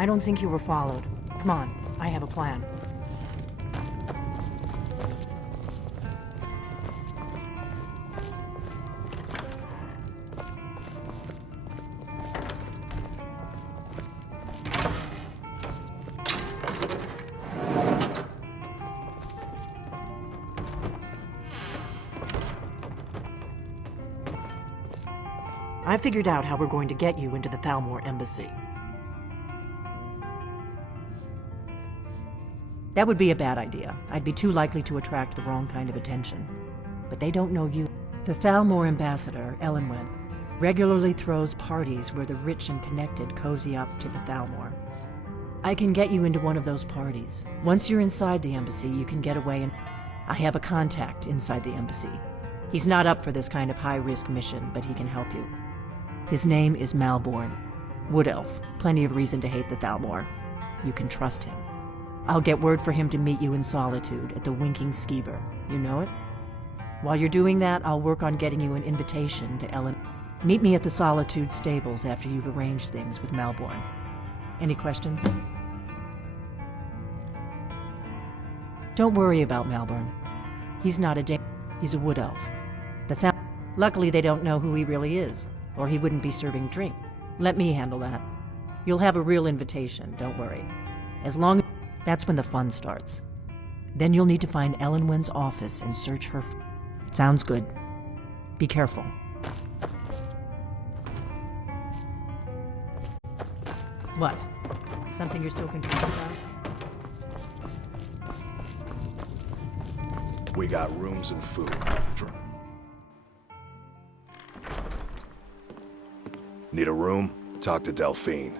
I don't think you were followed. Come on, I have a plan. I figured out how we're going to get you into the Thalmor embassy. That would be a bad idea. I'd be too likely to attract the wrong kind of attention. But they don't know you. The Thalmor ambassador, Alduin, regularly throws parties where the rich and connected cozy up to the Thalmor. I can get you into one of those parties. Once you're inside the embassy, you can get away, and I have a contact inside the embassy. He's not up for this kind of high-risk mission, but he can help you. His name is Malborn. Wood Elf. Plenty of reason to hate the Thalmor. You can trust him. I'll get word for him to meet you in Solitude at the Winking Skeever. You know it? While you're doing that, I'll work on getting you an invitation to Ellen. Meet me at the Solitude stables after you've arranged things with Malborn. Any questions? Don't worry about Malborn. He's not he's a Wood Elf. Luckily, they don't know who he really is, or he wouldn't be serving drink. Let me handle that. You'll have a real invitation, don't worry. As long as that's when the fun starts. Then you'll need to find Alduin's office and search her. Sounds good. Be careful. What? Something you're still confused about? We got rooms and food. Need a room? Talk to Delphine.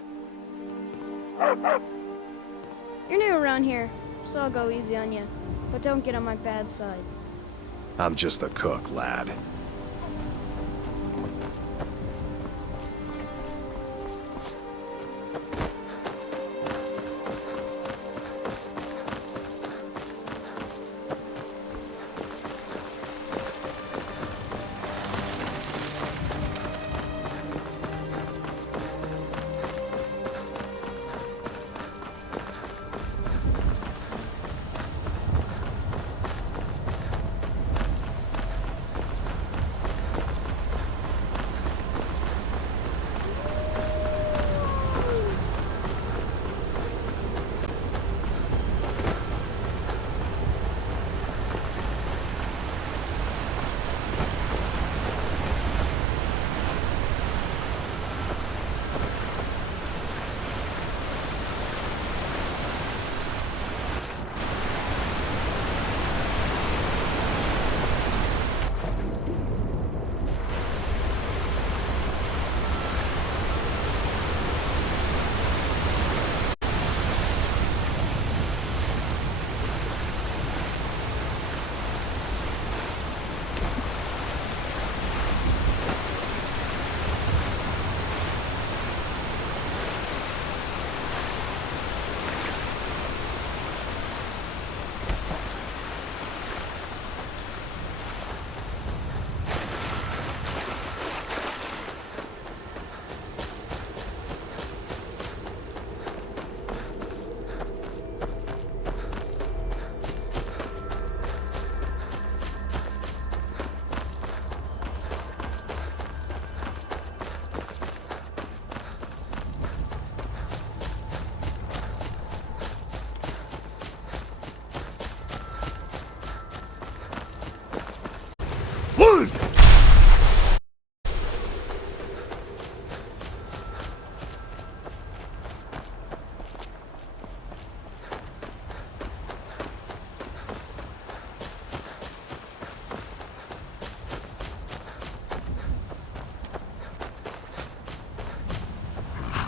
You're new around here, so I'll go easy on you. But don't get on my bad side. I'm just a cook, lad.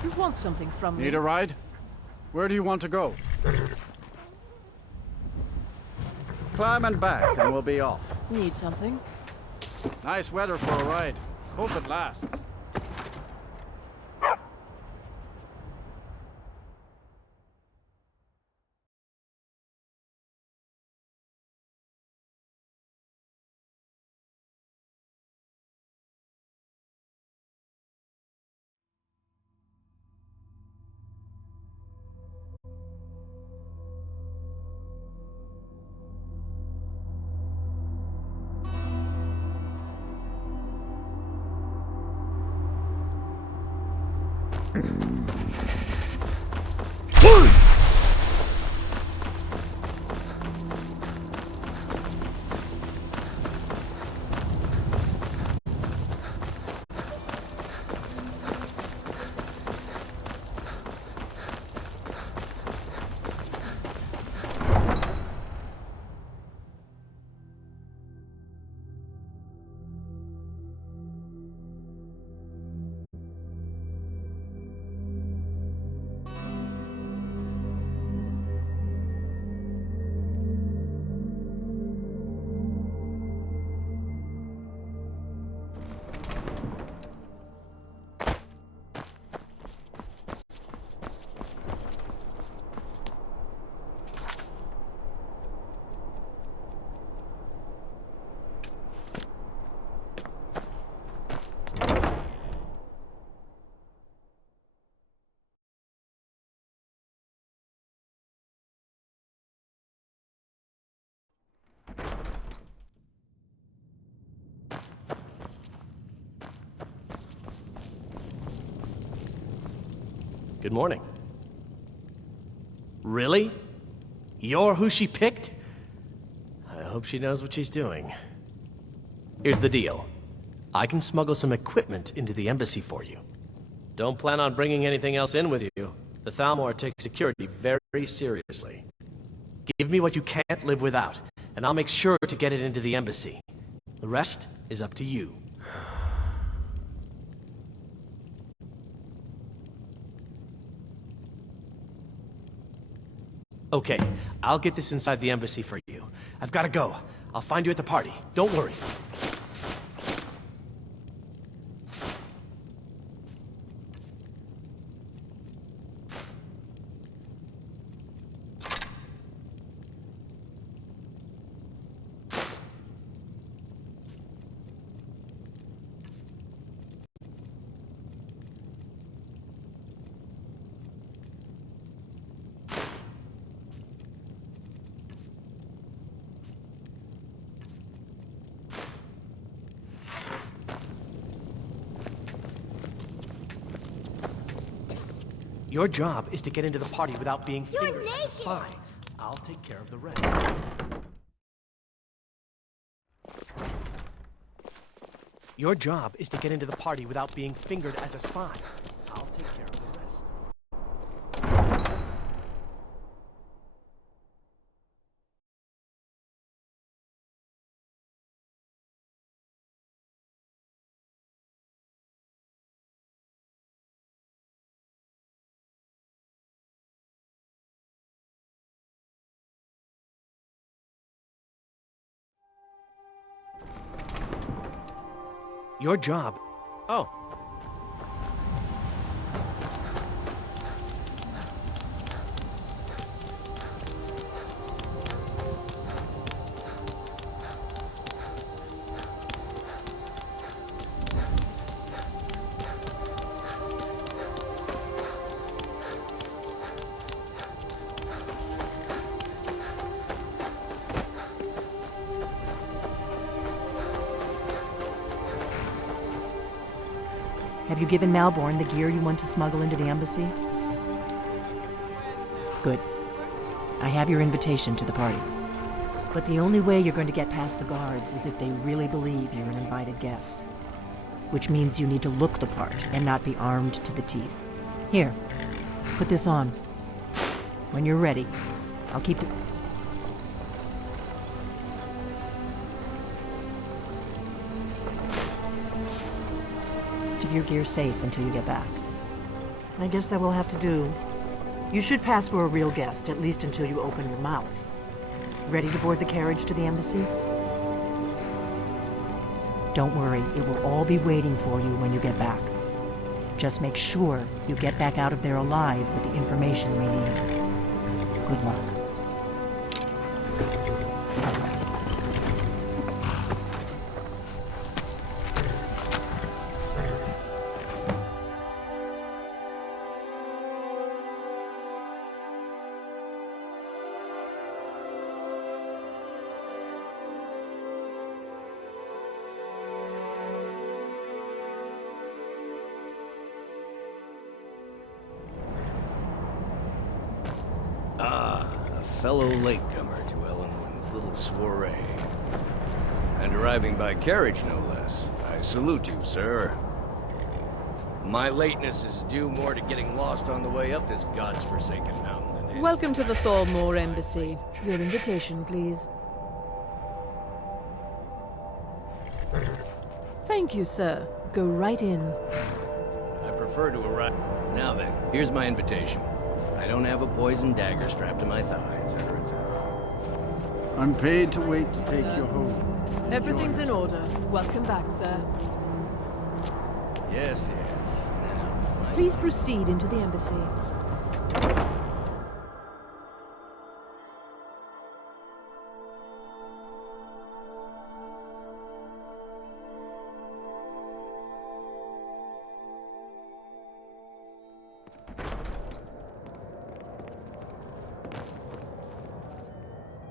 You want something from me? Need a ride? Where do you want to go? Climb and back, and we'll be off. Need something? Nice weather for a ride. Hope it lasts. Good morning. Really? You're who she picked? I hope she knows what she's doing. Here's the deal. I can smuggle some equipment into the embassy for you. Don't plan on bringing anything else in with you. The Thalmor takes security very seriously. Give me what you can't live without, and I'll make sure to get it into the embassy. The rest is up to you. Okay, I'll get this inside the embassy for you. I've got to go. I'll find you at the party. Don't worry. Your job is to get into the party without being fingered as a spy. I'll take care of the rest. Your job is to get into the party without being fingered as a spy. I'll take care of the rest. Your job... Oh. Have you given Malborn the gear you want to smuggle into the embassy? Good. I have your invitation to the party. But the only way you're going to get past the guards is if they really believe you're an invited guest. Which means you need to look the part and not be armed to the teeth. Here, put this on. When you're ready, I'll keep it... your gear safe until you get back. I guess that will have to do. You should pass for a real guest, at least until you open your mouth. Ready to board the carriage to the embassy? Don't worry, it will all be waiting for you when you get back. Just make sure you get back out of there alive with the information we need. Good luck. fellow latecomer to Alduins' little soiree. And arriving by carriage, no less. I salute you, sir. My lateness is due more to getting lost on the way up this god's-forsaken mountain than anything. Welcome to the Thalmor Embassy. Your invitation, please. Thank you, sir. Go right in. I prefer to arrive. Now then, here's my invitation. I don't have a poison dagger strapped to my thigh, etc., etc. I'm paid to wait to take you home. Everything's in order. Welcome back, sir. Yes, yes. Now, Please proceed into the embassy.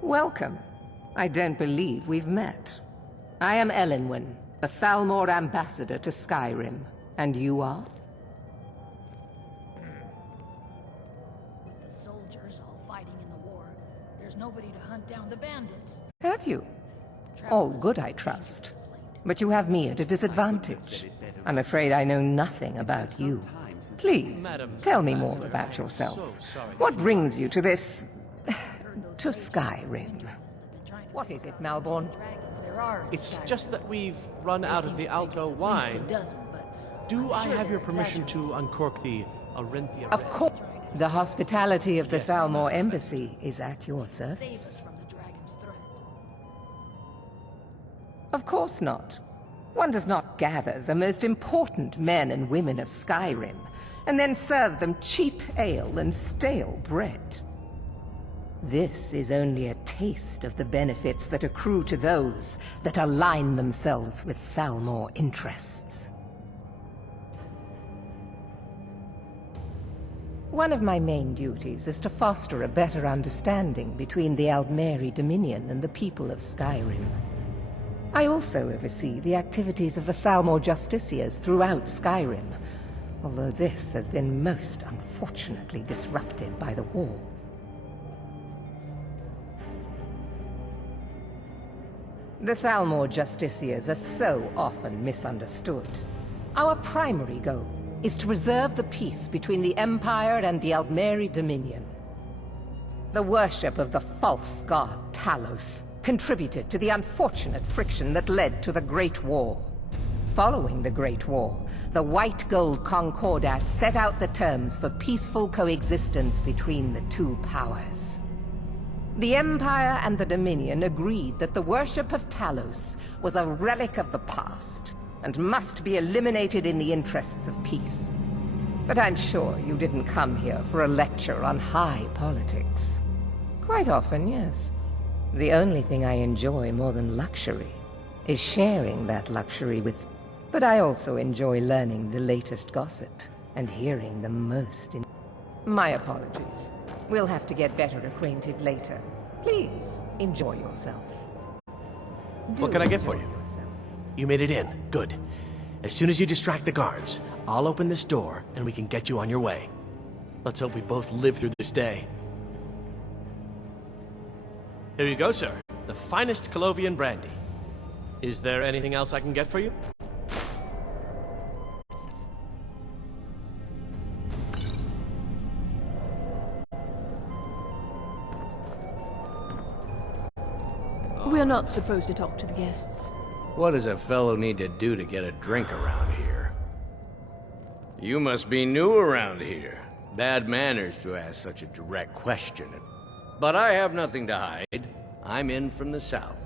Welcome. I don't believe we've met. I am Alduin, the Thalmor ambassador to Skyrim. And you are? With the soldiers all fighting in the war, there's nobody to hunt down the bandits. Have you? All good, I trust. But you have me at a disadvantage. I'm afraid I know nothing about you. Please, tell me more about yourself. What brings you to this... to Skyrim? What is it, Malborn? It's just that we've run out of the Alto wine. Do I have your permission to uncork the Arinthia? Of course. The hospitality of the Thalmor Embassy is at your service. Of course not. One does not gather the most important men and women of Skyrim and then serve them cheap ale and stale bread. This is only a taste of the benefits that accrue to those that align themselves with Thalmor interests. One of my main duties is to foster a better understanding between the Aldmeri Dominion and the people of Skyrim. I also oversee the activities of the Thalmor Justiciars throughout Skyrim, although this has been most unfortunately disrupted by the war. The Thalmor Justiciars are so often misunderstood. Our primary goal is to preserve the peace between the Empire and the Aldmeri Dominion. The worship of the false god Talos contributed to the unfortunate friction that led to the Great War. Following the Great War, the White Gold Concordat set out the terms for peaceful coexistence between the two powers. The Empire and the Dominion agreed that the worship of Talos was a relic of the past and must be eliminated in the interests of peace. But I'm sure you didn't come here for a lecture on high politics. Quite often, yes. The only thing I enjoy more than luxury is sharing that luxury with... But I also enjoy learning the latest gossip and hearing the most in... My apologies. We'll have to get better acquainted later. Please, enjoy yourself. What can I get for you? You made it in. Good. As soon as you distract the guards, I'll open this door and we can get you on your way. Let's hope we both live through this day. Here you go, sir. The finest Colovian brandy. Is there anything else I can get for you? We're not supposed to talk to the guests. what does a fellow need to do to get a drink around here? You must be new around here. Bad manners to ask such a direct question. But I have nothing to hide. I'm in from the south.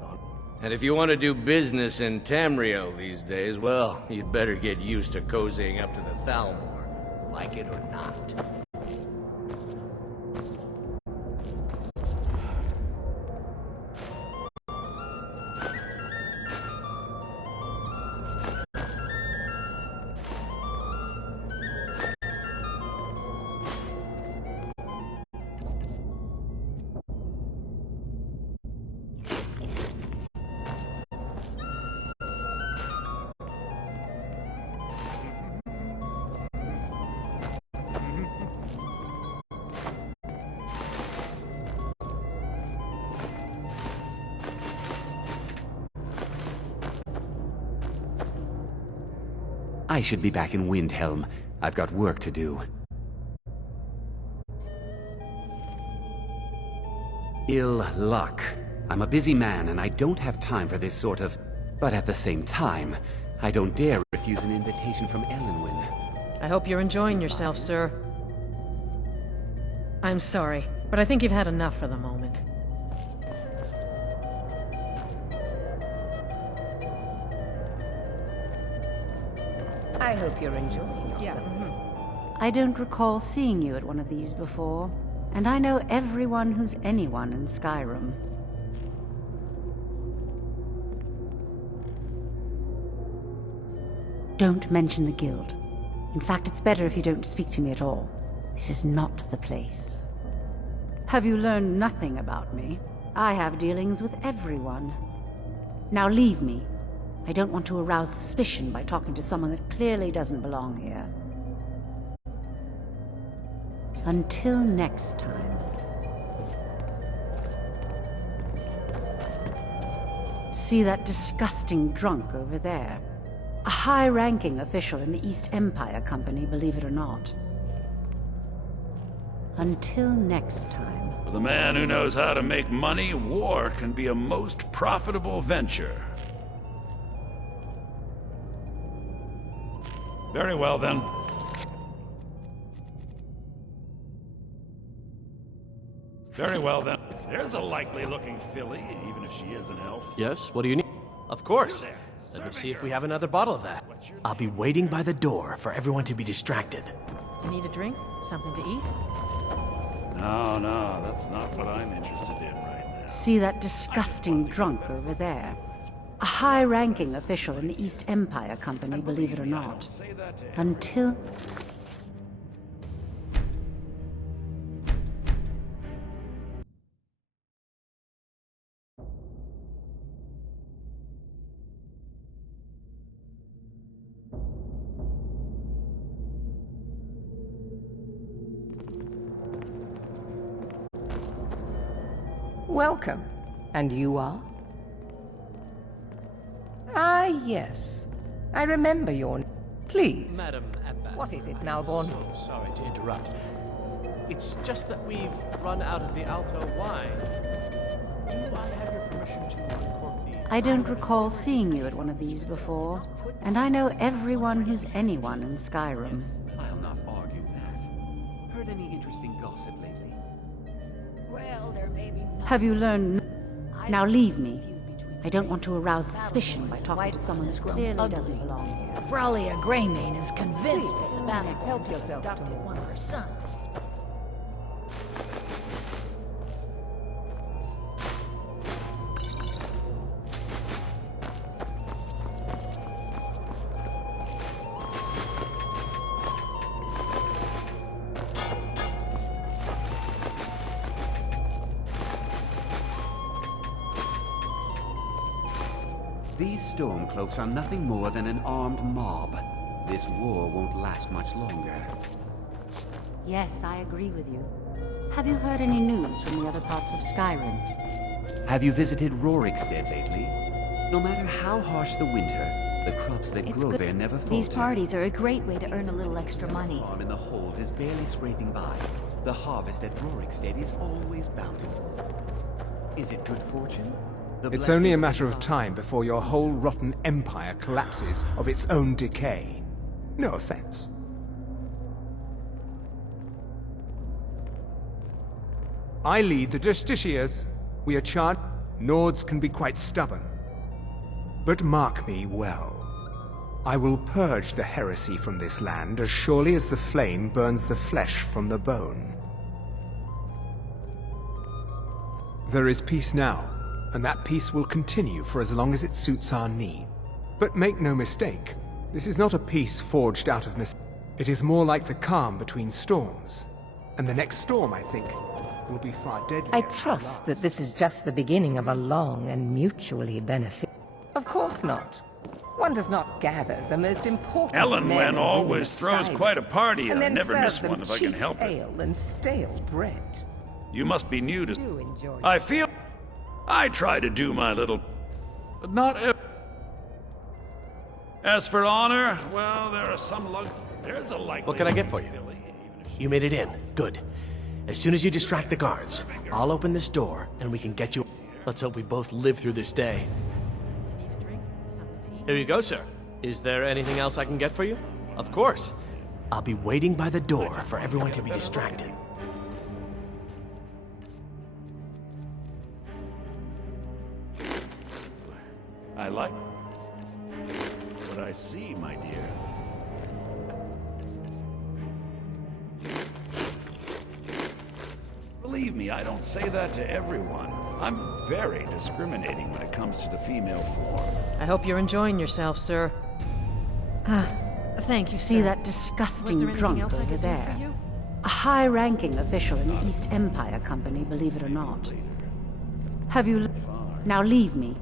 And if you want to do business in Tamriel these days, well, you'd better get used to cozying up to the Thalmor, like it or not. I should be back in Windhelm. I've got work to do. Ill luck. I'm a busy man and I don't have time for this sort of... But at the same time, I don't dare refuse an invitation from Alduins. I hope you're enjoying yourself, sir. I'm sorry, but I think you've had enough for the moment. I hope you're enjoying yourself. I don't recall seeing you at one of these before, and I know everyone who's anyone in Skyrim. Don't mention the guild. In fact, it's better if you don't speak to me at all. This is not the place. Have you learned nothing about me? I have dealings with everyone. Now leave me. I don't want to arouse suspicion by talking to someone that clearly doesn't belong here. Until next time. See that disgusting drunk over there? A high-ranking official in the East Empire Company, believe it or not. Until next time. For the man who knows how to make money, war can be a most profitable venture. Very well, then. Very well, then. There's a likely-looking filly, even if she is an elf. Yes, what do you need? Of course. Let me see if we have another bottle of that. I'll be waiting by the door for everyone to be distracted. Do you need a drink? Something to eat? No, that's not what I'm interested in right now. See that disgusting drunk over there? A high-ranking official in the East Empire Company, believe it or not. Until... Welcome. And you are? Ah, yes. I remember your... Please. Madam Ambassador, What is it, Malborn? I'm so sorry to interrupt. It's just that we've run out of the Alto wine. Do I have your permission to uncork the... I don't recall seeing you at one of these before, and I know everyone who's anyone in Skyrim. I'll not argue that. Heard any interesting gossip lately? Well, there may be nothing. Have you learned... Now leave me. I don't want to arouse suspicion by talking to someone that clearly doesn't belong here. Fralia Greymane is convinced Please, that the battle help yourself to abducted me. one of her sons. These Stormcloaks are nothing more than an armed mob. This war won't last much longer. Yes, I agree with you. Have you heard any news from the other parts of Skyrim? Have you visited Rorikstead lately? No matter how harsh the winter, the crops that grow there never falter. These parties are a great way to earn a little extra money. The farm in the hold is barely scraping by. The harvest at Rorikstead is always bountiful. Is it good fortune? It's only a matter of time before your whole rotten empire collapses of its own decay. No offense. I lead the Justiciars. We are charged. Nords can be quite stubborn. But mark me well. I will purge the heresy from this land as surely as the flame burns the flesh from the bone. There is peace now, and that peace will continue for as long as it suits our need. But make no mistake, this is not a peace forged out of mistake. It is more like the calm between storms. And the next storm, I think, will be far deadlier. I trust that this is just the beginning of a long and mutually beneficial... Of course not. One does not gather the most important Alduin always throws quite a party, and I never miss one if I can help it. Ale and stale bread. You must be new to... Do enjoy. I feel... I try to do my little... But not As for honor, well, there's a likely... What can I get for you? You made it in. Good. As soon as you distract the guards, I'll open this door and we can get you... Let's hope we both live through this day. Here you go, sir. Is there anything else I can get for you? Of course. I'll be waiting by the door for everyone to be distracted. I like what I see, my dear. Believe me, I don't say that to everyone. I'm very discriminating when it comes to the female form. I hope you're enjoying yourself, sir. Thank you, See sir. that disgusting Was there drunk anything else I over could do for there? you? A high-ranking official in the East Empire Company, believe it or not. Have you... Now leave me.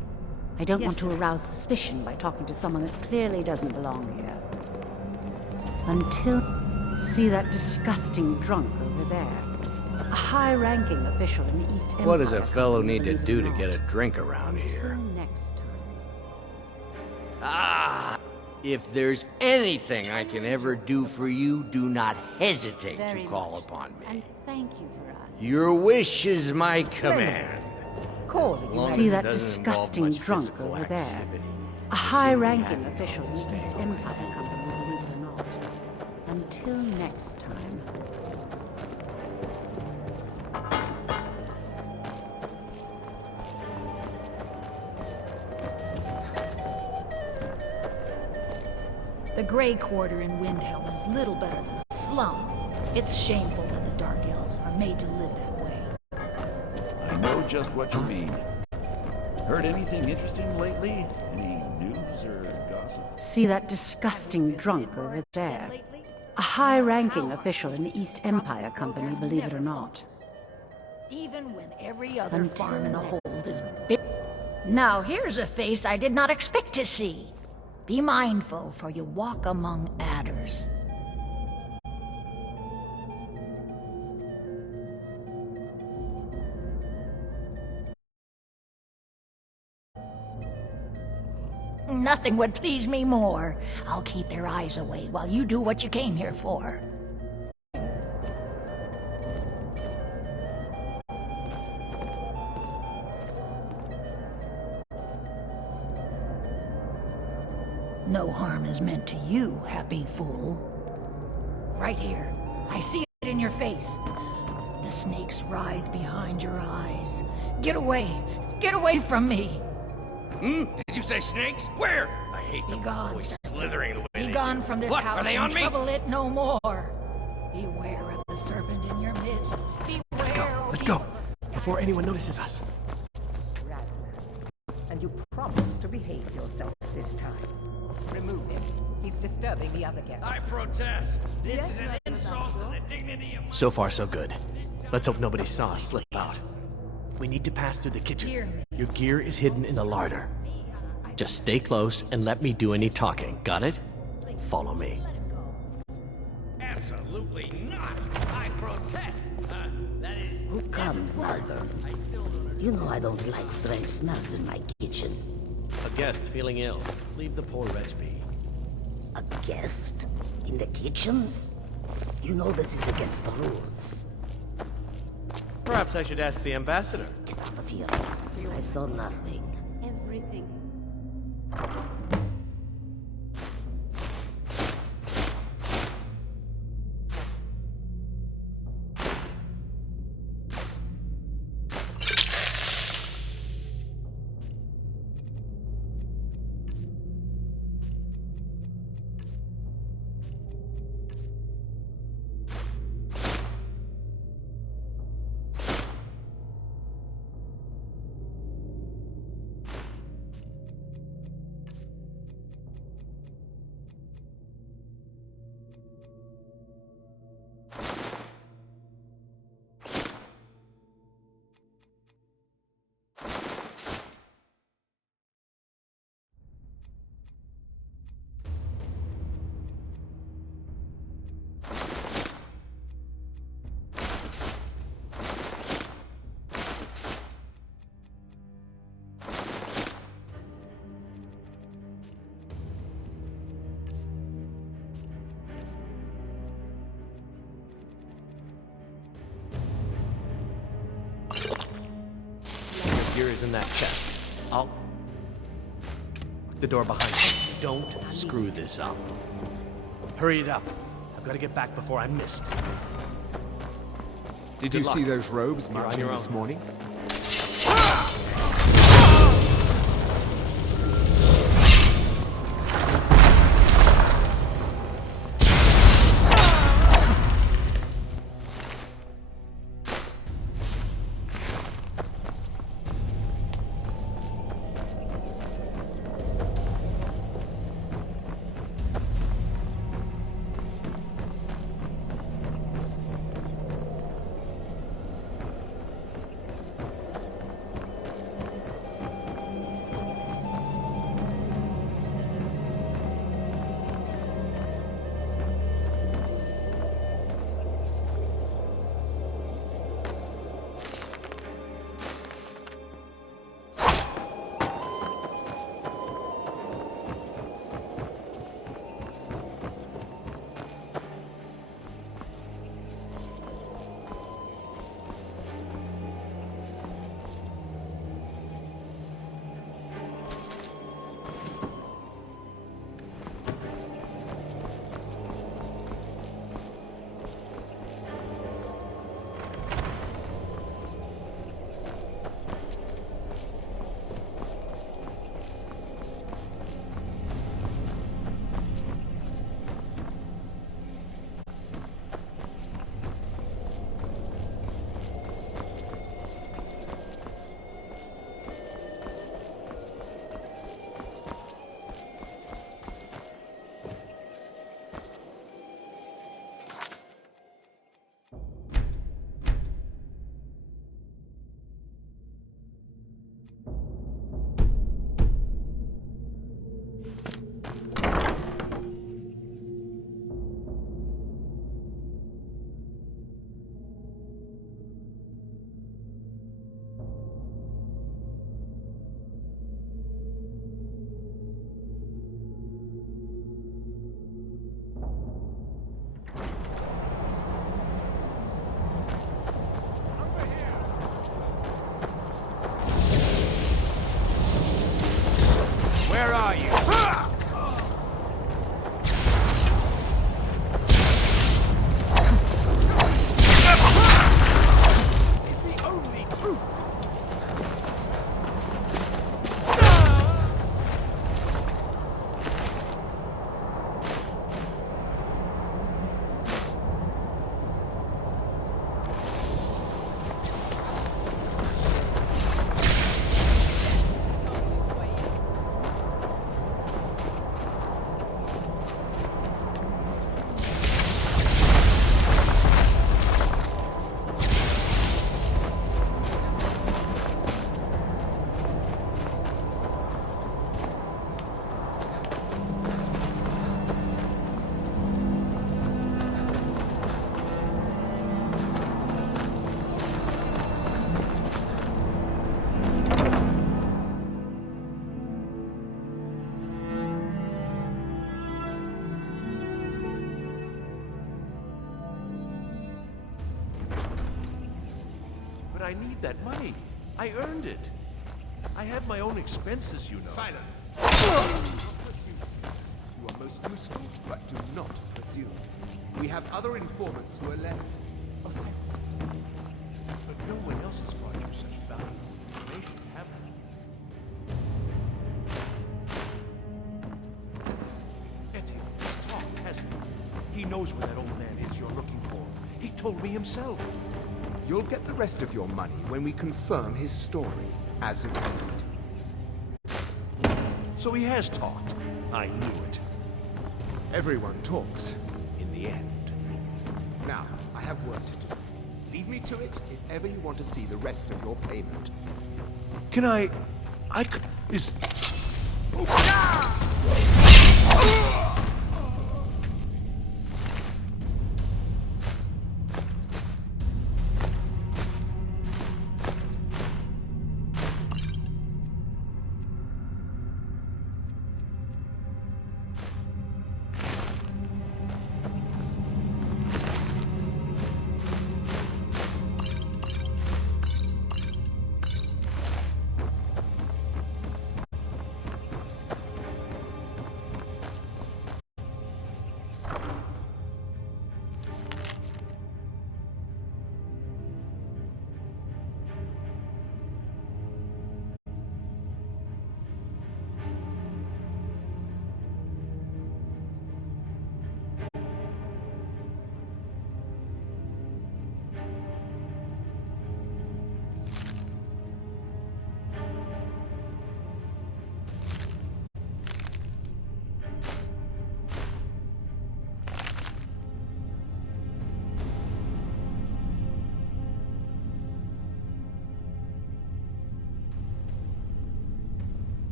I don't Yes, want to sir. arouse suspicion by talking to someone that clearly doesn't belong here. Until... See that disgusting drunk over there? A high-ranking official in the East Empire. What does a fellow Company, need to believe it do or to not. get a drink around here? Until next time. Ah! If there's anything I can ever do for you, do not hesitate Very to call much so. upon me. And thank you for asking. Your wish is my command. Call As long as See it that doesn't involve disgusting much drunk physical over there? activity. A high-ranking official in the East Empire Company, believe it or not. Until next time. The Grey Quarter in Windhelm is little better than a slum. It's shameful that the Dark Elves are made to live that way. I know just what you mean. Heard anything interesting lately? Any news or gossip? See that disgusting drunk over there? A high-ranking official in the East Empire Company, believe it or not. Even when every other Until farm in the hold is big. Now here's a face I did not expect to see. Be mindful, for you walk among adders. Nothing would please me more. I'll keep their eyes away while you do what you came here for. No harm is meant to you, happy fool. Right here. I see it in your face. The snakes writhe behind your eyes. Get away! Get away from me! Did you say snakes? Where? I hate them. Be gone, Always sir. slithering the way Be they gone do. from this What? house Are they and on me? trouble it no more. Beware of the serpent in your midst. Beware, Let's go. Before anyone notices us. Razlan. And you promise to behave yourself this time. Remove him. He's disturbing the other guests. I protest. This is an insult to the dignity of... So far, so good. Let's hope nobody saw us slip out. We need to pass through the kitchen. Dear me. Your gear is hidden in the larder. Just stay close and let me do any talking. Got it? Follow me. Absolutely not. I protest. That is... Who comes, Mother? You know I don't like strange smells in my kitchen. A guest feeling ill. Leave the poor wretch be. A guest? In the kitchens? You know this is against the rules. Perhaps I should ask the ambassador. Get out of here. I saw nothing. Everything. gear is in that chest. I'll... lock the door behind you. Don't screw this up. Hurry it up. I've got to get back before I'm missed. Did Good you luck. see those robes You're on marching your this own. morning? Where are you? It's the only truth. I need that money. I earned it. I have my own expenses, you know. Silence! You are most useful, but do not presume. We have other informants who are less offensive. But no one else has brought you such valuable information, have they? Etienne has talked, hasn't he? He knows where that old man is you're looking for. He told me himself. You'll get the rest of your money when we confirm his story, as agreed. So he has talked. I knew it. Everyone talks, in the end. Now, I have work to do. Leave me to it if ever you want to see the rest of your payment. Can I... is...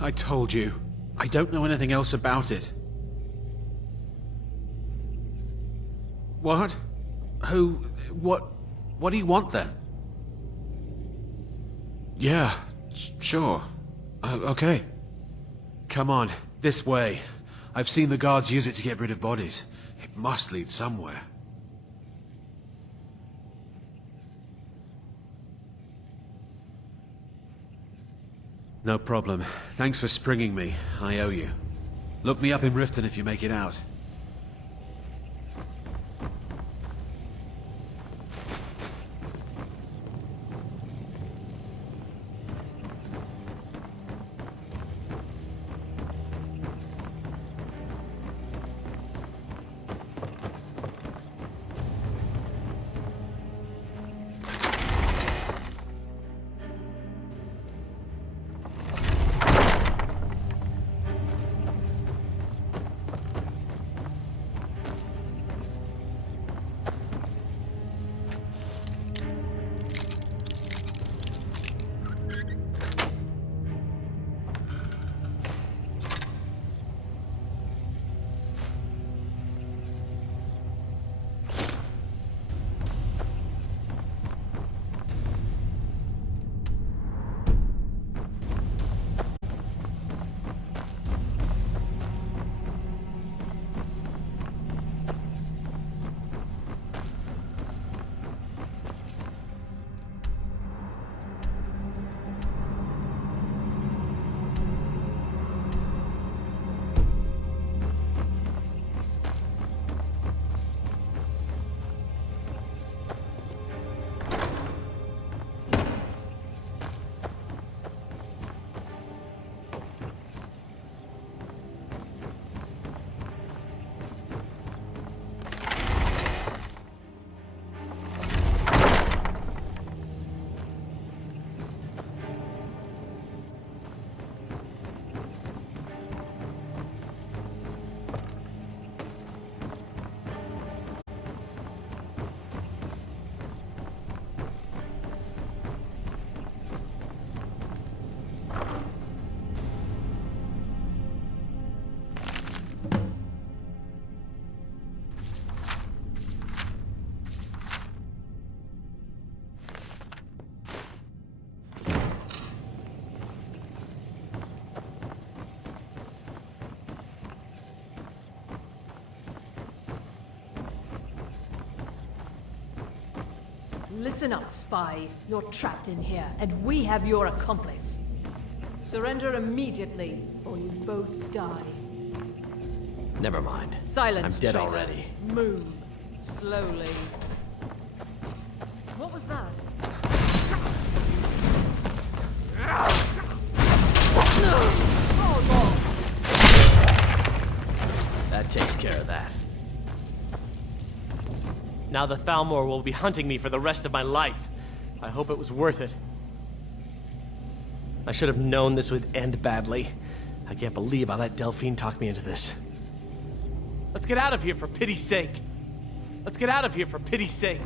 I told you. I don't know anything else about it. What? Who? What do you want then? Yeah, sure. Okay. Come on, this way. I've seen the guards use it to get rid of bodies. It must lead somewhere. No problem. Thanks for springing me. I owe you. Look me up in Riften if you make it out. Listen up, spy. You're trapped in here, and we have your accomplice. Surrender immediately, or you both die. Never mind. Silence, I'm dead traitor. already. Move. Slowly. What was that? That takes care of that. Now the Thalmor will be hunting me for the rest of my life. I hope it was worth it. I should have known this would end badly. I can't believe I let Delphine talk me into this. Let's get out of here for pity's sake. Let's get out of here for pity's sake.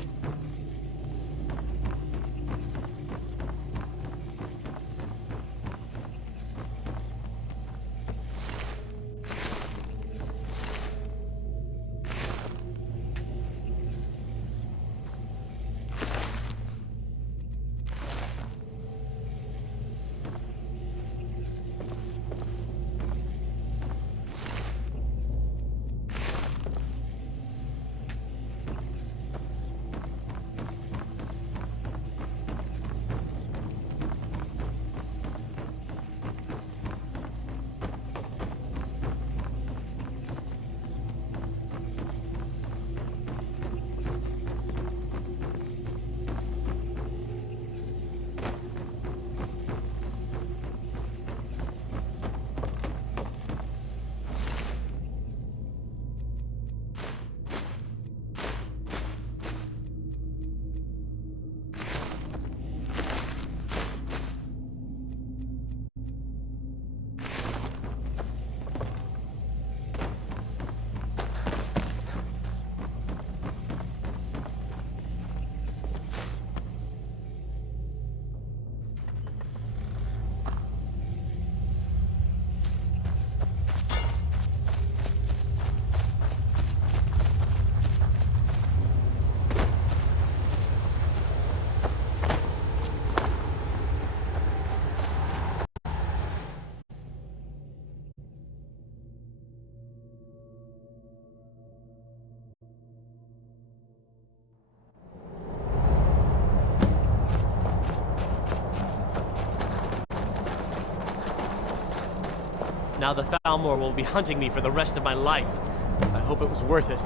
Now the Thalmor will be hunting me for the rest of my life. I hope it was worth it.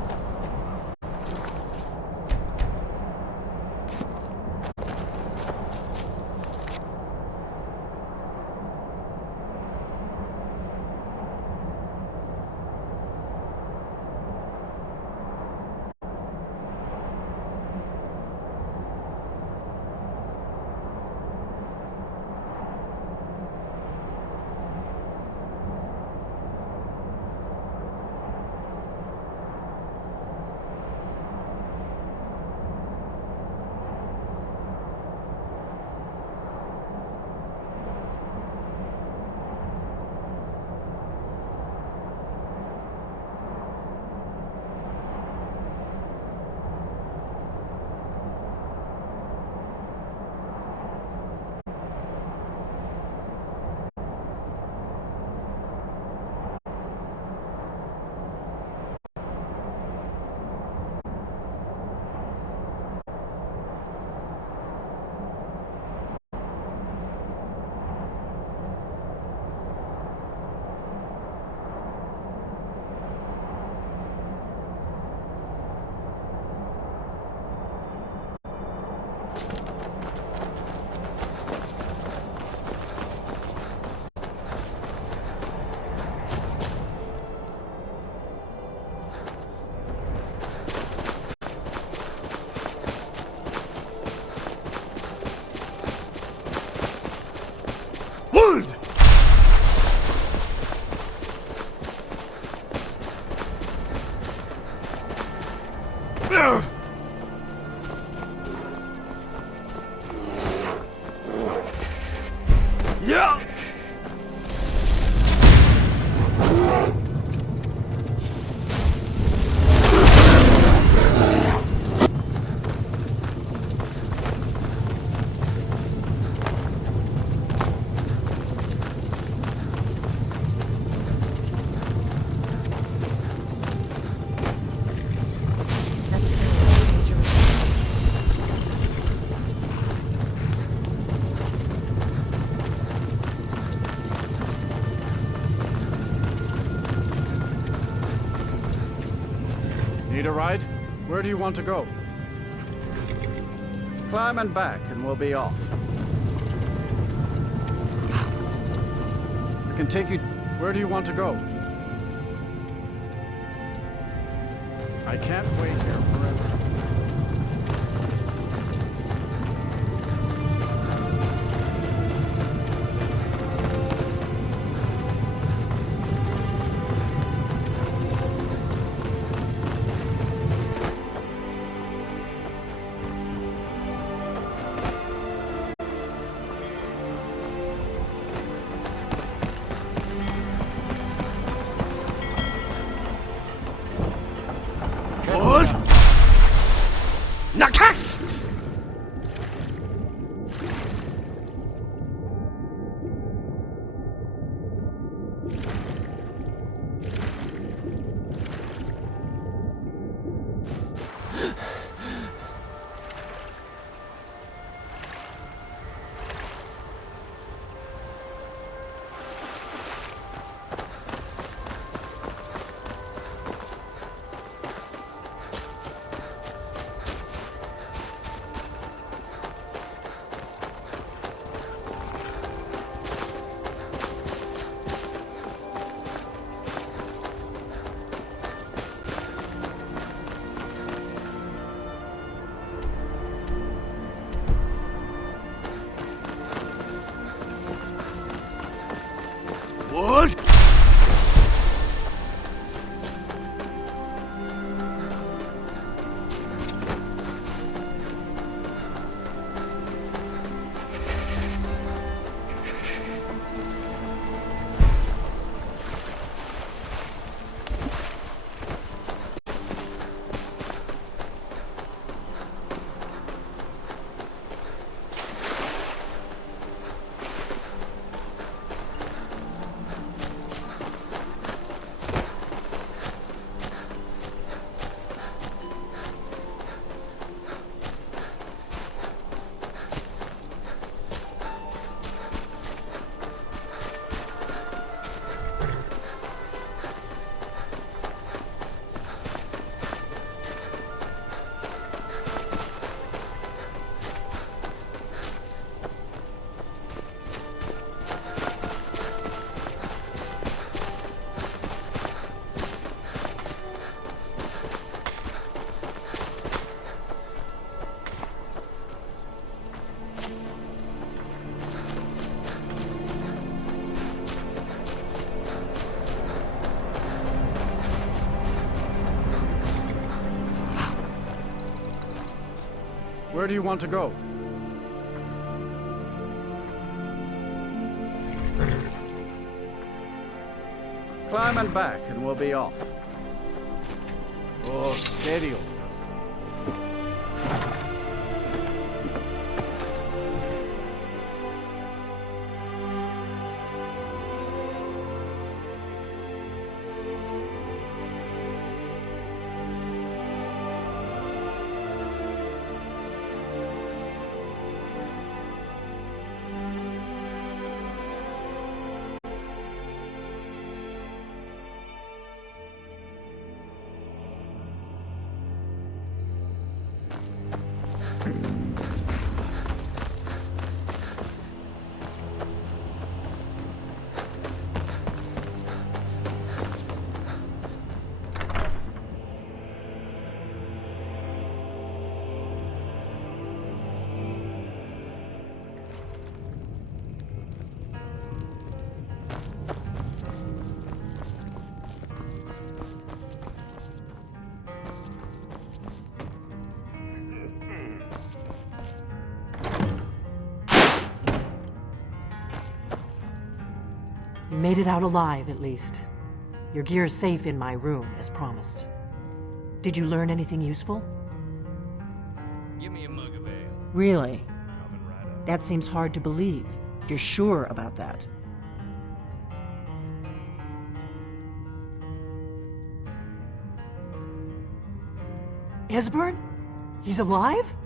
Need a ride? Where do you want to go? Climb and back, and we'll be off. I can take you... Where do you want to go? I can't wait here forever. What? Where do you want to go? Climb and back, and we'll be off. Oh, steady. You made it out alive, at least. Your gear's safe in my room, as promised. Did you learn anything useful? Give me a mug of ale. Really? That seems hard to believe. You're sure about that? Esbern? He's alive?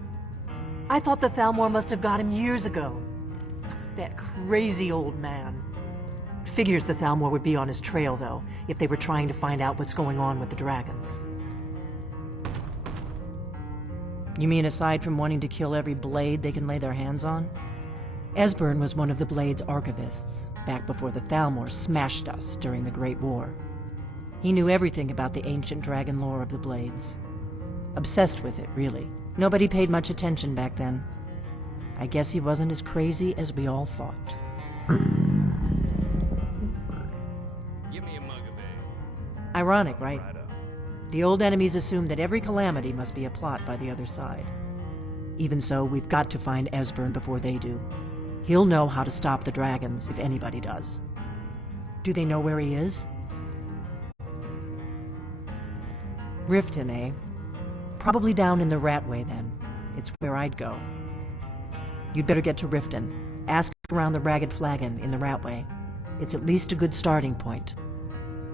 I thought the Thalmor must have got him years ago. That crazy old man. Figures the Thalmor would be on his trail, though, if they were trying to find out what's going on with the dragons. You mean aside from wanting to kill every blade they can lay their hands on? Esbern was one of the Blade's archivists, back before the Thalmor smashed us during the Great War. He knew everything about the ancient dragon lore of the Blades. Obsessed with it, really. Nobody paid much attention back then. I guess he wasn't as crazy as we all thought. Give me a mug of ale. Ironic, right? The old enemies assumed that every calamity must be a plot by the other side. Even so, we've got to find Esbern before they do. He'll know how to stop the dragons, if anybody does. Do they know where he is? Riften, eh? Probably down in the Ratway, then. It's where I'd go. You'd better get to Riften. Ask around the Ragged Flagon in the Ratway. It's at least a good starting point.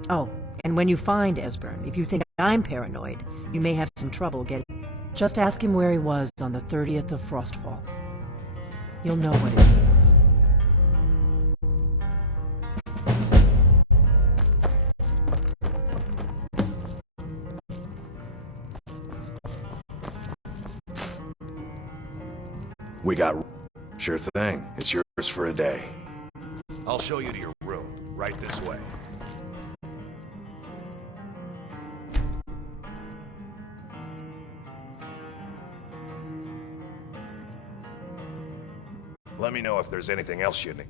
Oh, and when you find Esbern, if you think I'm paranoid, you may have some trouble getting... Just ask him where he was on the 30th of Frostfall. You'll know what it means. We got... Sure thing. It's yours for a day. I'll show you to your room, right this way. Let me know if there's anything else you need.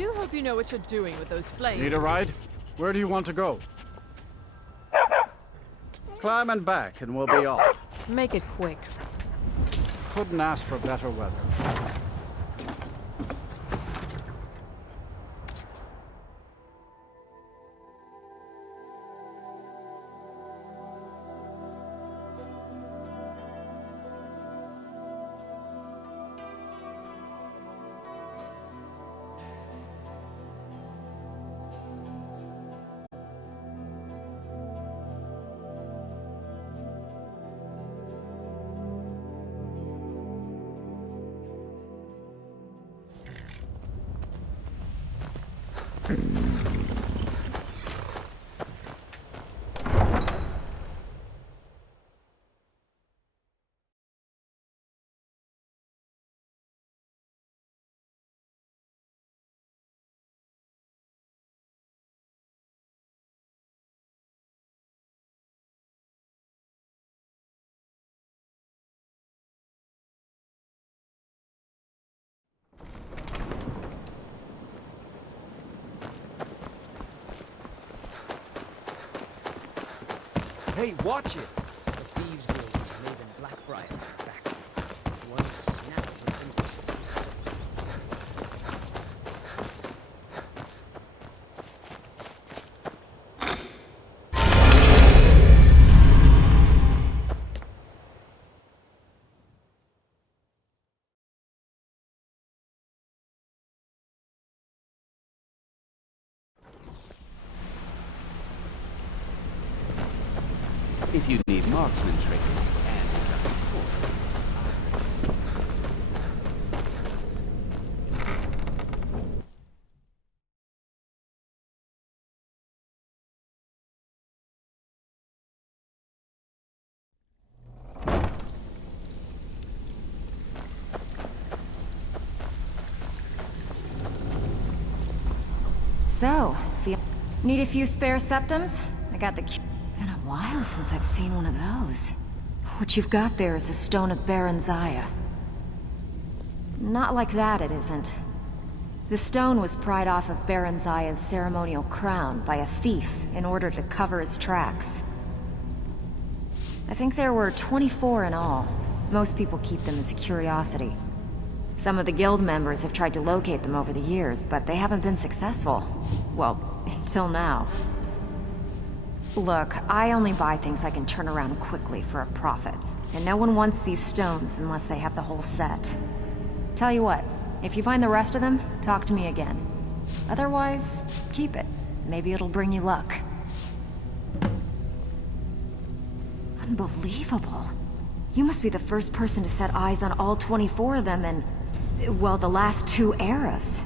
do hope you know what you're doing with those flames. Need a ride? Where do you want to go? Climb and back, and we'll be off. Make it quick. Couldn't ask for better weather. Hey, watch it! The Thieves Guild is moving Blackbriar back. One snap of the fingers. If you need marksman training and So, need a few spare septums? I got the Been a while since I've seen one of those. What you've got there is a stone of Baron Zaya. Not like that, it isn't. The stone was pried off of Baron Zaya's ceremonial crown by a thief in order to cover his tracks. I think there were 24 in all. Most people keep them as a curiosity. Some of the guild members have tried to locate them over the years, but they haven't been successful. Well, until now. Look, I only buy things I can turn around quickly for a profit. And no one wants these stones unless they have the whole set. Tell you what, if you find the rest of them, talk to me again. Otherwise, keep it. Maybe it'll bring you luck. Unbelievable. You must be the first person to set eyes on all 24 of them in, well, the last 2 eras.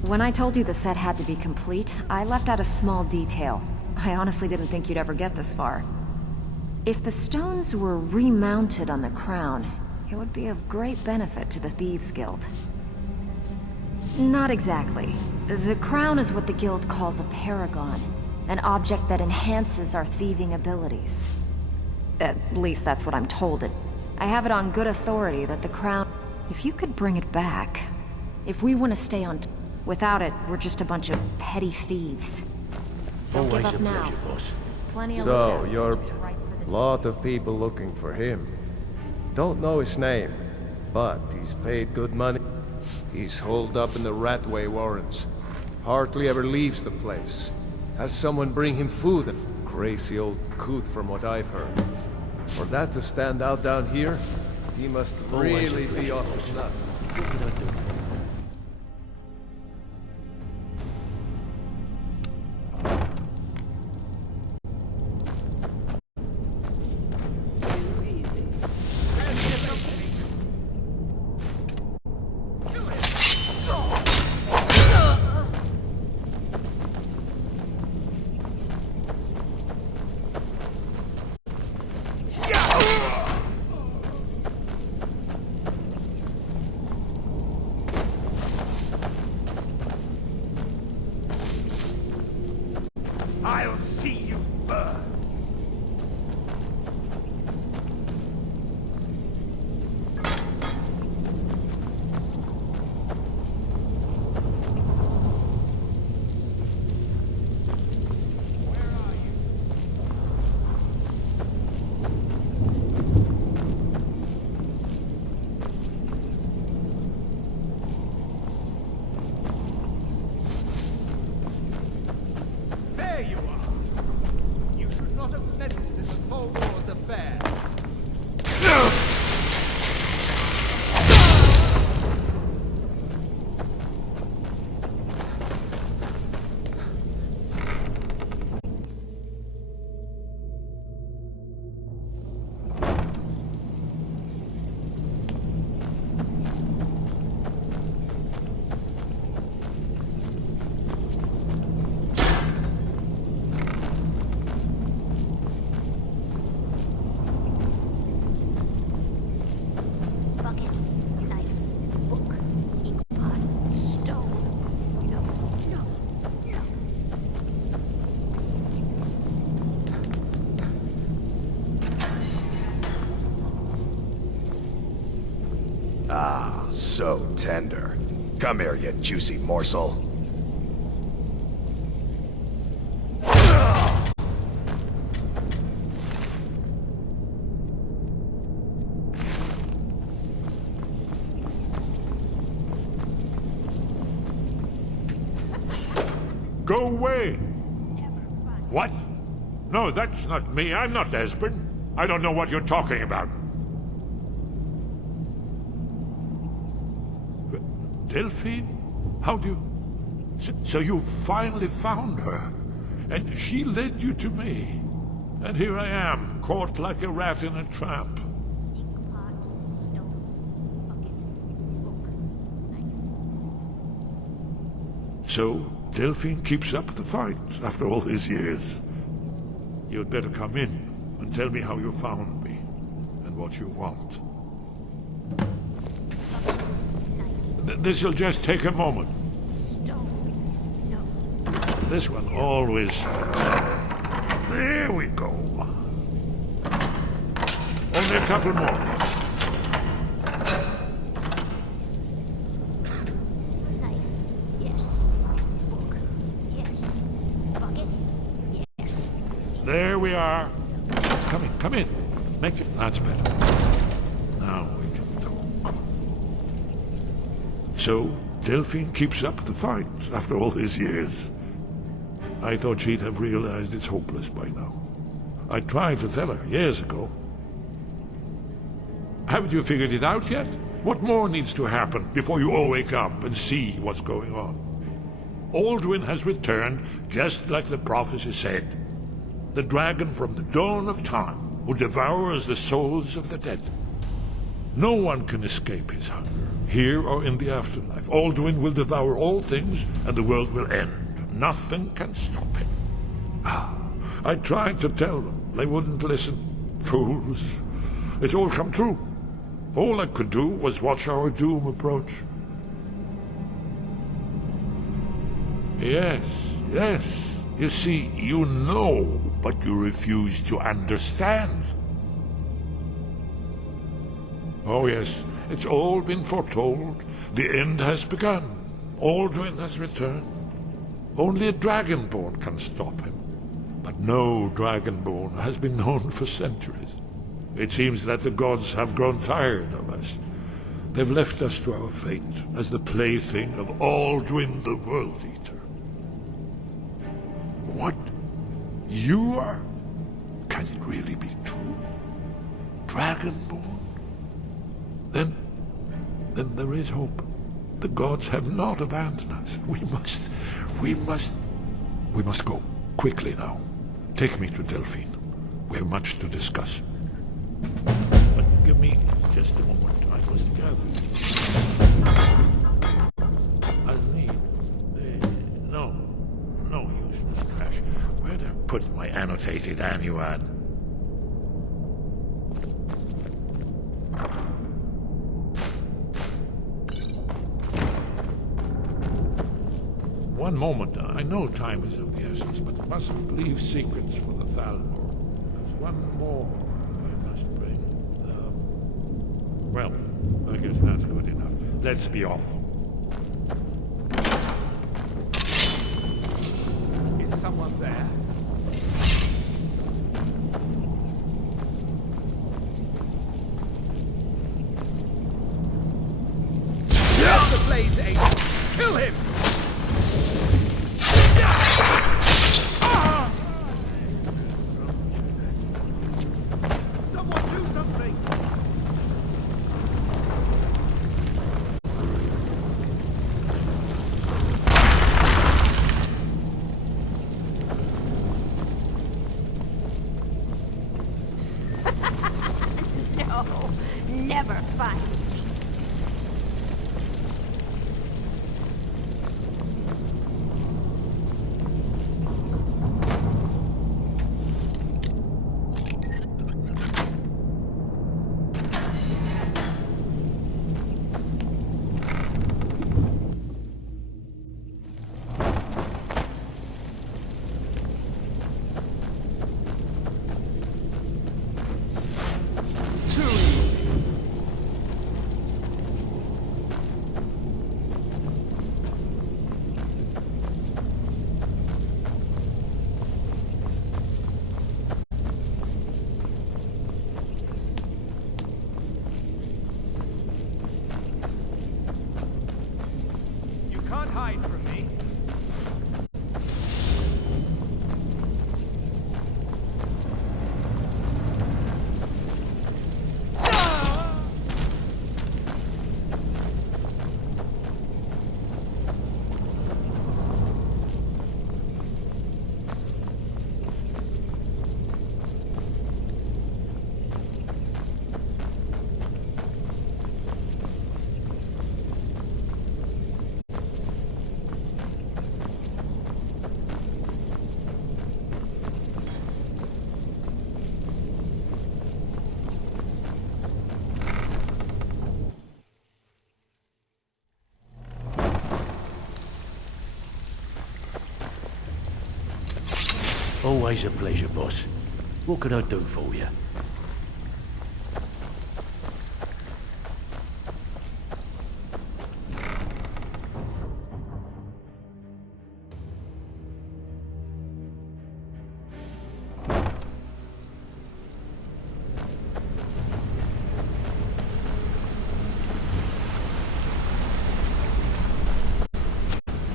When I told you the set had to be complete, I left out a small detail. I honestly didn't think you'd ever get this far. If the stones were remounted on the crown, it would be of great benefit to the Thieves Guild. Not exactly. The crown is what the guild calls a paragon, an object that enhances our thieving abilities. At least that's what I'm told. I have it on good authority that the crown... If you could bring it back... If we want to stay on... Without it, we're just a bunch of petty thieves. Don't give up now. There's plenty of So, you're a lot of people looking for him. Don't know his name, but he's paid good money. He's holed up in the Ratway Warrens. Hardly ever leaves the place. Has someone bring him food and crazy old coot from what I've heard. For that to stand out down here, he must really be off his nut. So tender. Come here, you juicy morsel. Go away! What? No, that's not me. I'm not Esbern. I don't know what you're talking about. Delphine? How do you... So you finally found her, and she led you to me. And here I am, caught like a rat in a trap. So, Delphine keeps up the fight after all these years. You'd better come in and tell me how you found me, and what you want. This'll just take a moment. This one always sticks. There we go. Only a couple more. There we are. Come in. Make it. That's better. Now we can talk. So, Delphine keeps up the fight after all these years. I thought she'd have realized it's hopeless by now. I tried to tell her years ago. Haven't you figured it out yet? What more needs to happen before you all wake up and see what's going on? Alduin has returned just like the prophecy said. The dragon from the dawn of time, who devours the souls of the dead. No one can escape his hunger, here or in the afterlife. Alduin will devour all things, and the world will end. Nothing can stop him. I tried to tell them. They wouldn't listen. Fools. It's all come true. All I could do was watch our doom approach. Yes. You see, you know, but you refuse to understand. Oh yes, it's all been foretold. The end has begun. Alduin has returned. Only a dragonborn can stop him. But no dragonborn has been known for centuries. It seems that the gods have grown tired of us. They've left us to our fate as the plaything of Alduin the World Eater. What? You are? Can it really be true? Dragonborn? Then there is hope. The gods have not abandoned us. We must go. Quickly now. Take me to Delphine. We have much to discuss. But give me just a moment. I must gather. I'll need... No useless trash. Where'd I put my annotated annuad? One moment. I know time is of the essence, but mustn't leave secrets for the Thalmor. There's one more I must bring. Well, I guess that's good enough. Let's be off. Is someone there? Get the blades, Aiden! Kill him! Someone do something! No, never find me. Always a pleasure, boss. What can I do for you?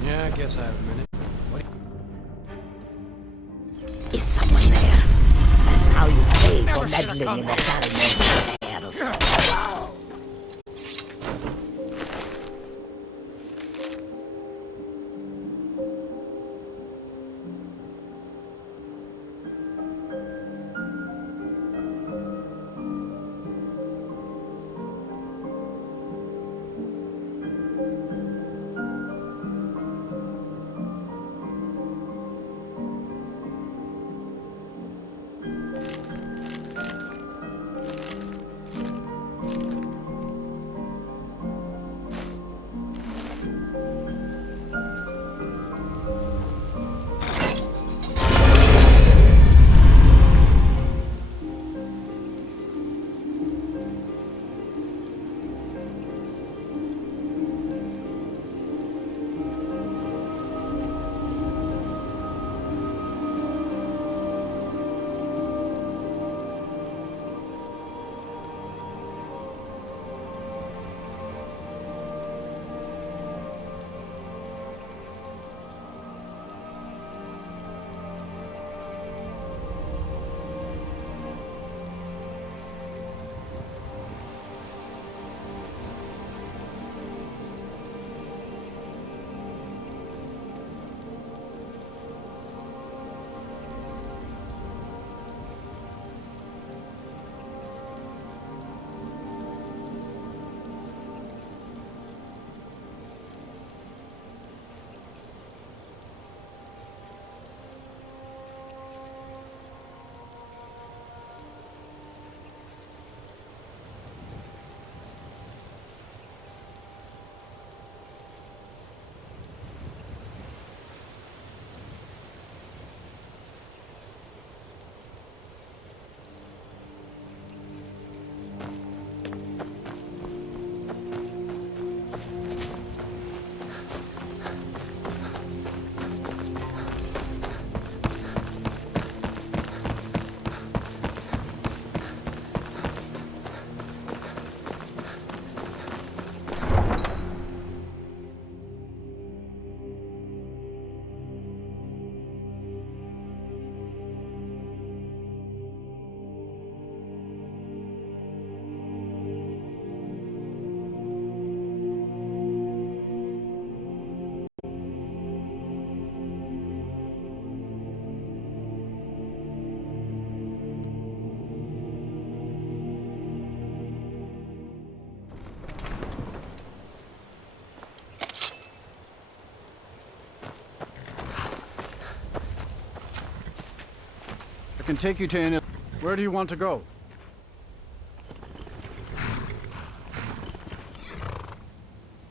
Yeah, I guess I have a minute. Is someone there? And now you pay for meddling in the Thalmor's affairs. I can take you to any... Where do you want to go?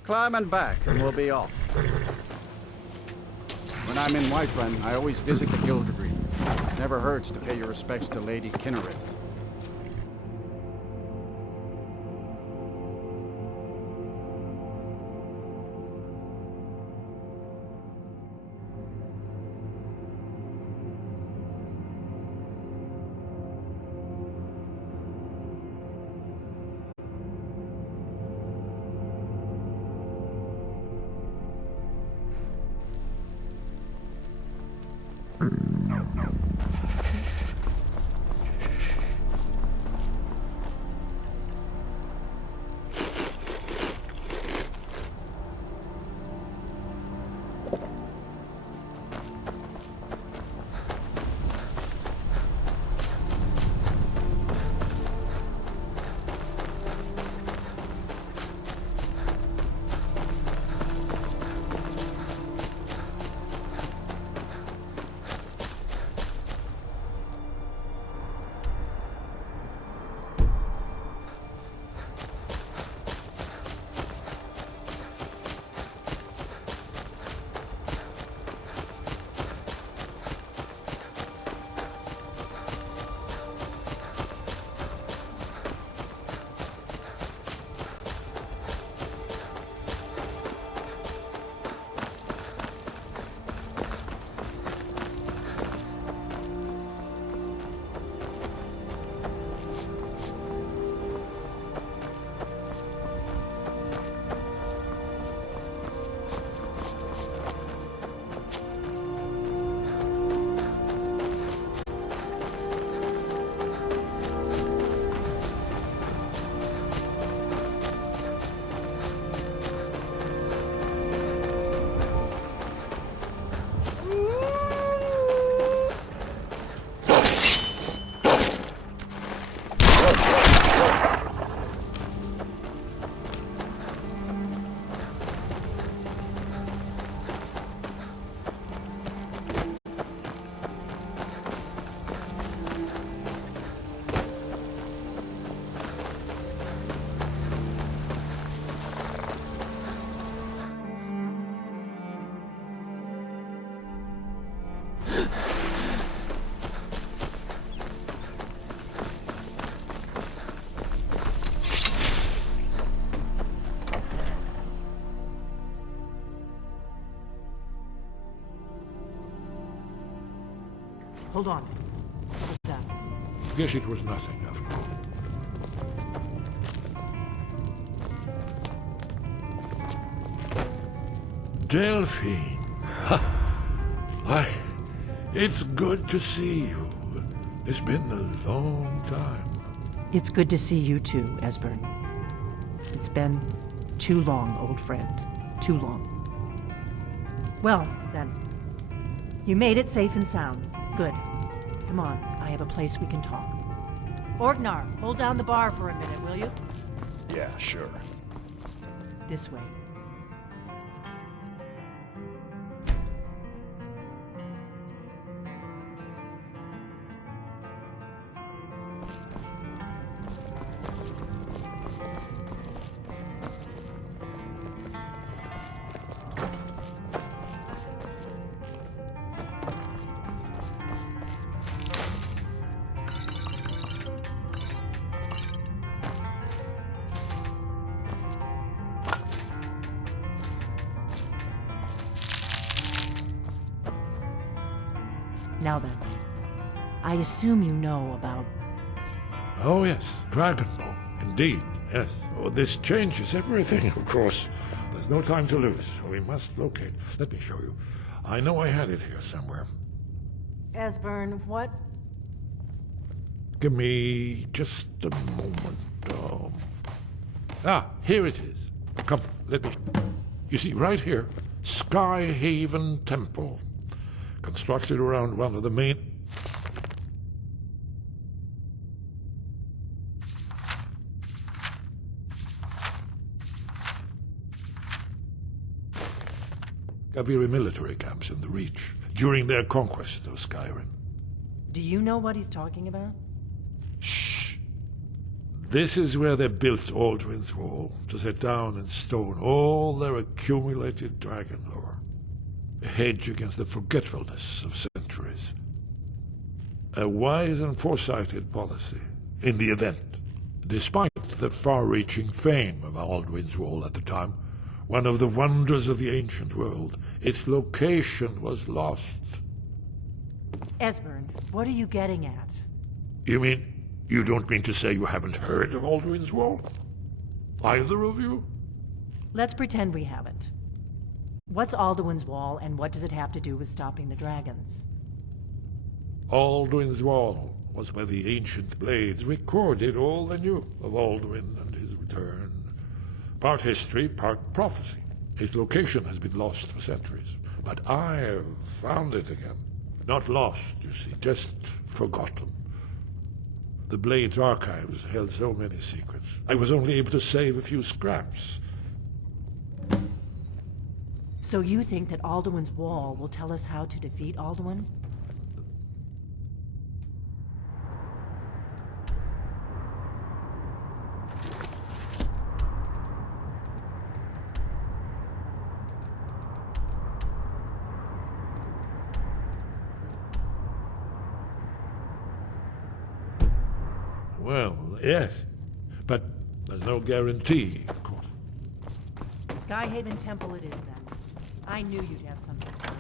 Climb and back, and we'll be off. When I'm in Whiterun, I always visit the Gildergreen. Never hurts to pay your respects to Lady Kinnereth. hold on. What's that? Guess it was nothing after all. Delphine. Ha! Why, it's good to see you. It's been a long time. It's good to see you too, Esbern. It's been too long, old friend. Too long. Well, then. You made it safe and sound. Good. Come on, I have a place we can talk. Orgnar, hold down the bar for a minute, will you? Yeah, sure. This way. Now then, I assume you know about... Oh yes, Dragon Ball. Indeed, yes. Oh, this changes everything, of course. There's no time to lose. We must locate. Let me show you. I know I had it here somewhere. Esbern, what? Give me just a moment. Here it is. Come, let me... You see, right here, Skyhaven Temple. Constructed around one of the main... Kaviri military camps in the Reach during their conquest of Skyrim. Do you know what he's talking about? Shh! This is where they built Alduins' Wall, to set down in stone all their accumulated dragon lore. A hedge against the forgetfulness of centuries. A wise and foresighted policy, in the event. Despite the far-reaching fame of Alduin's Wall at the time, one of the wonders of the ancient world, its location was lost. Esbern, what are you getting at? You mean, you don't mean to say you haven't heard of Alduin's Wall? Either of you? Let's pretend we haven't. What's Alduin's Wall, and what does it have to do with stopping the dragons? Alduin's Wall was where the ancient blades recorded all they knew of Alduin and his return. Part history, part prophecy. His location has been lost for centuries, but I have found it again. Not lost, you see, just forgotten. The Blade's archives held so many secrets. I was only able to save a few scraps. So you think that Alduin's Wall will tell us how to defeat Alduin? Well, yes, but there's no guarantee, of course. Skyhaven Temple it is, then. I knew you'd have something to say.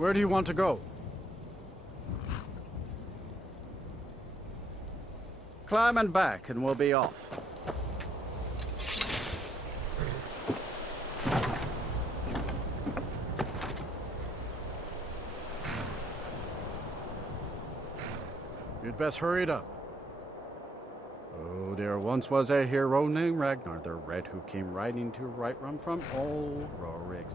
Where do you want to go? Climb and back, and we'll be off. You'd best hurry it up. Oh, there once was a hero named Ragnar the Red who came riding to Whiterun from old Rorik.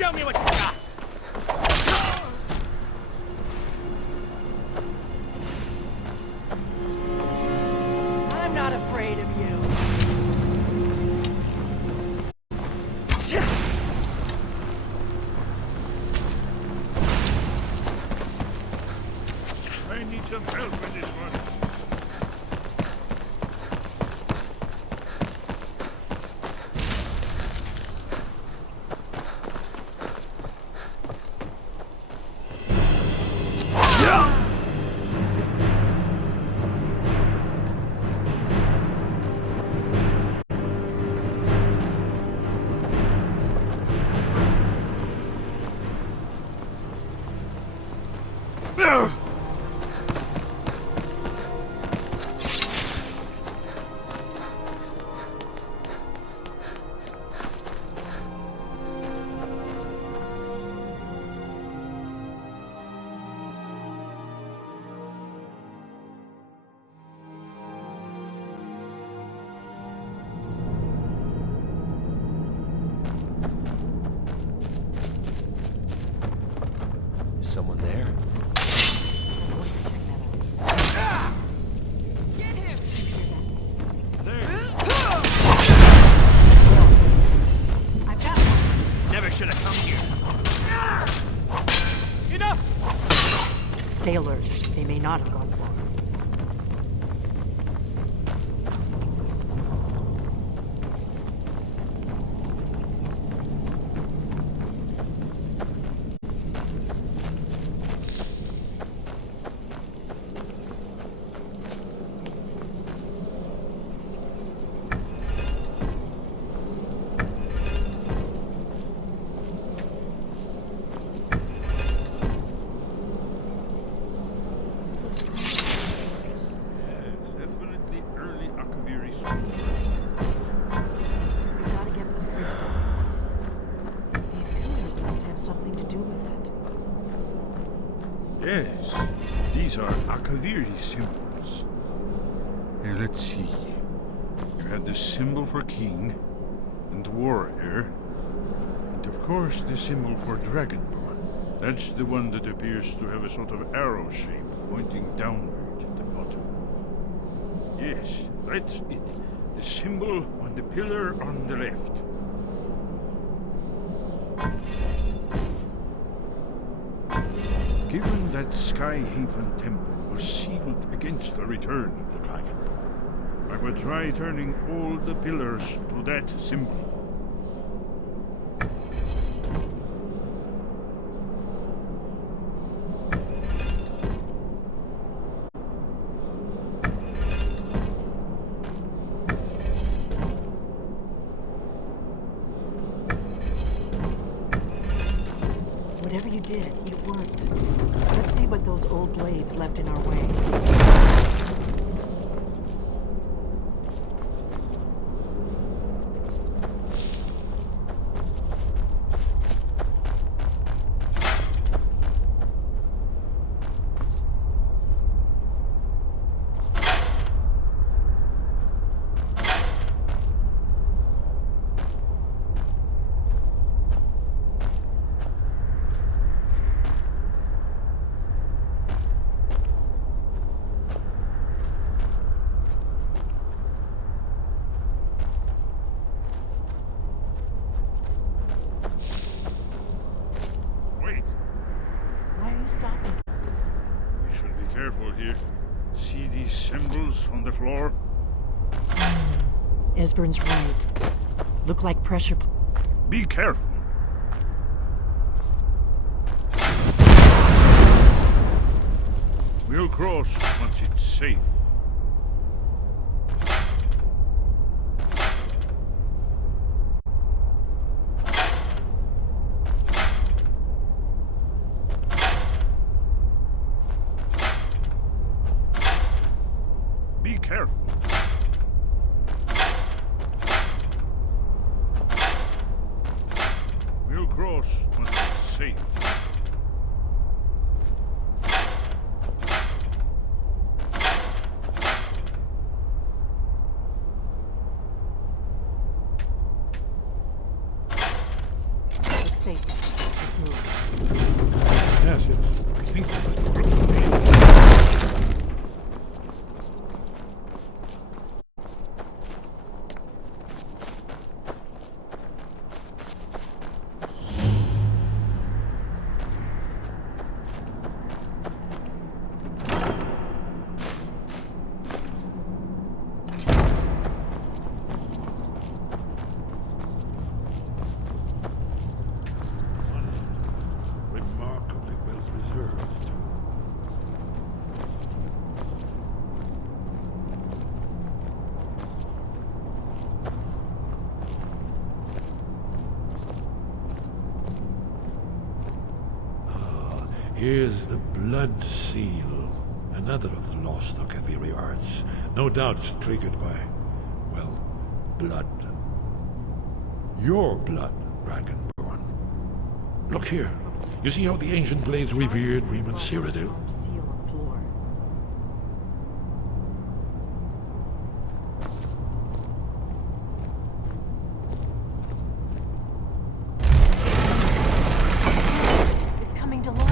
Show me what you got! I'm not afraid of you. Someone there? Get him! I've got one. Never should have come here. Enough! Stay alert. They may not have gone far. Yes, these are Akaviri symbols. Here, let's see. You have the symbol for king and warrior, and of course the symbol for dragonborn. That's the one that appears to have a sort of arrow shape pointing downward at the bottom. Yes, that's it. The symbol on the pillar on the left. Given that Skyhaven Temple was sealed against the return of the Dragonborn, I will try turning all the pillars to that symbol. Whatever you did, it worked. Let's see what those old blades left in our way. Stopping. We should be careful here. See these symbols on the floor? Esbern's right. Look like pressure. Be careful. We'll cross once it's safe. Be careful. We'll cross once it's safe. Looks safe now. Let's move. Yes, I think we must cross the main. Here's the Blood Seal, another of the lost Akaviri arts. No doubt triggered by, well, blood. Your blood, Dragonborn. Look here. You see how the ancient blades revered Riemann Cyrodiil? Seal on the floor. It's coming to life.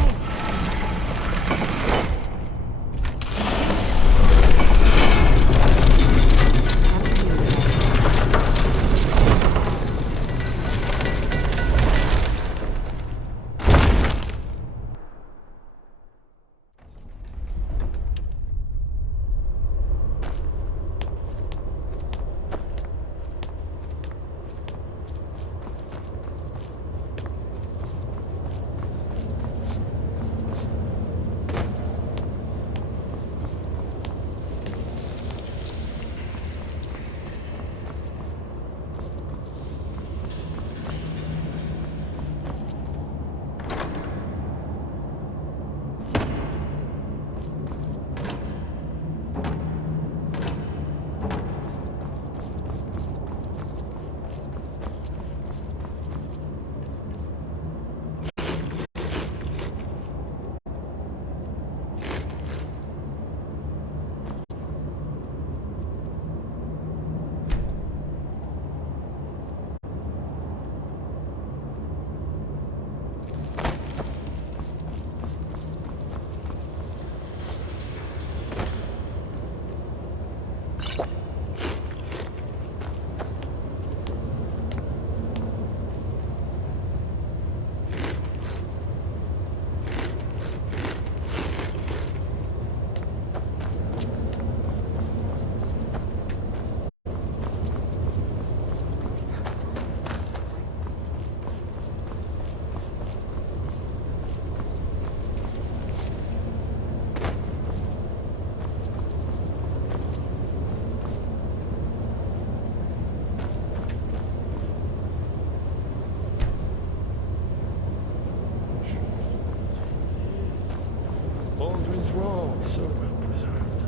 Alduins were all so well preserved.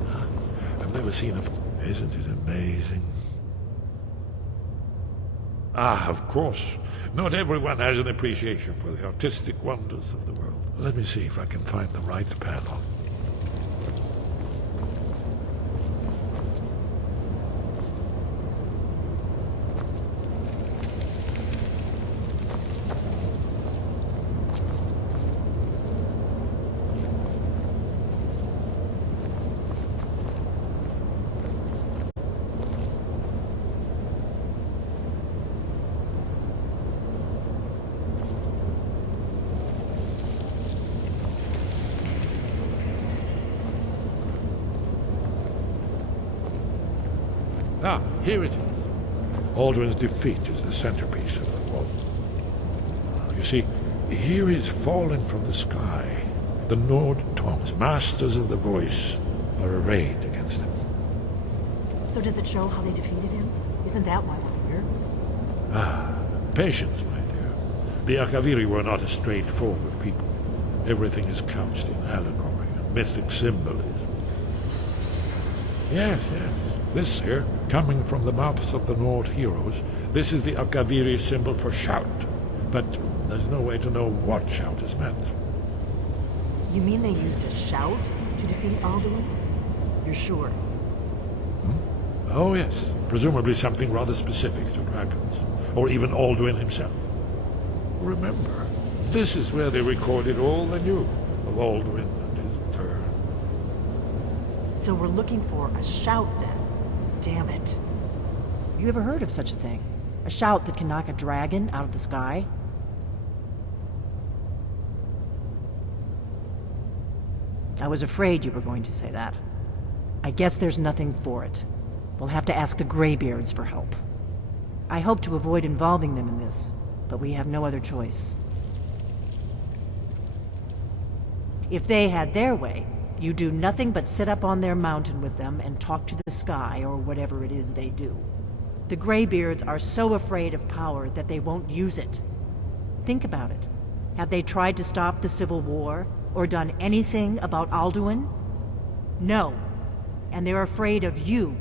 I've never seen a... Isn't it amazing? Ah, of course. Not everyone has an appreciation for the artistic wonders of the world. Let me see if I can find the right panel. Ah, here it is. Alduin's defeat is the centerpiece of the wall. You see, here is fallen from the sky. The Nord tongues, masters of the voice, are arrayed against him. So does it show how they defeated him? Isn't that why we're here? Ah, patience, my dear. The Akaviri were not a straightforward people. Everything is couched in allegory and mythic symbolism. Yes, yes. This here, coming from the mouths of the Nord heroes, this is the Akaviri symbol for shout. But there's no way to know what shout is meant. You mean they used a shout to defeat Alduin? You're sure? Hmm? Oh yes, presumably something rather specific to dragons, or even Alduin himself. Remember, this is where they recorded all they knew of Alduin and his turn. So we're looking for a shout then? Damn it. You ever heard of such a thing? A shout that can knock a dragon out of the sky? I was afraid you were going to say that. I guess there's nothing for it. We'll have to ask the Greybeards for help. I hope to avoid involving them in this, but we have no other choice. If they had their way, you do nothing but sit up on their mountain with them and talk to the sky or whatever it is they do. The Greybeards are so afraid of power that they won't use it. Think about it. Have they tried to stop the Civil War? or done anything about Alduin? No. And they're afraid of you,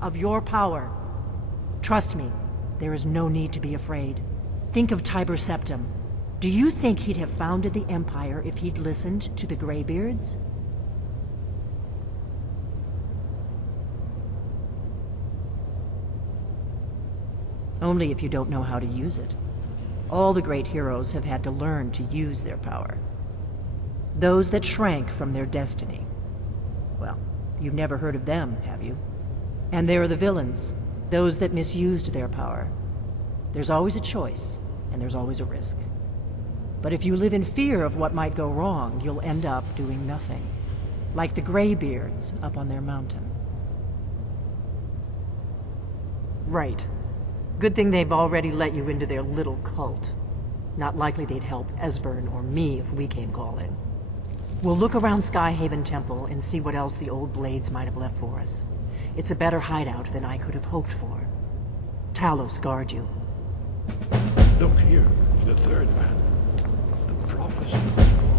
of your power. Trust me, there is no need to be afraid. Think of Tiber Septim. Do you think he'd have founded the Empire if he'd listened to the Greybeards? Only if you don't know how to use it. All the great heroes have had to learn to use their power. Those that shrank from their destiny. Well, you've never heard of them, have you? And there are the villains, those that misused their power. There's always a choice, and there's always a risk. But if you live in fear of what might go wrong, you'll end up doing nothing. Like the Greybeards up on their mountain. Right. Good thing they've already let you into their little cult. Not likely they'd help Esbern or me if we came calling. We'll look around Skyhaven Temple and see what else the old Blades might have left for us. It's a better hideout than I could have hoped for. Talos guard you. Look here, in the third man. The prophecy was wrong.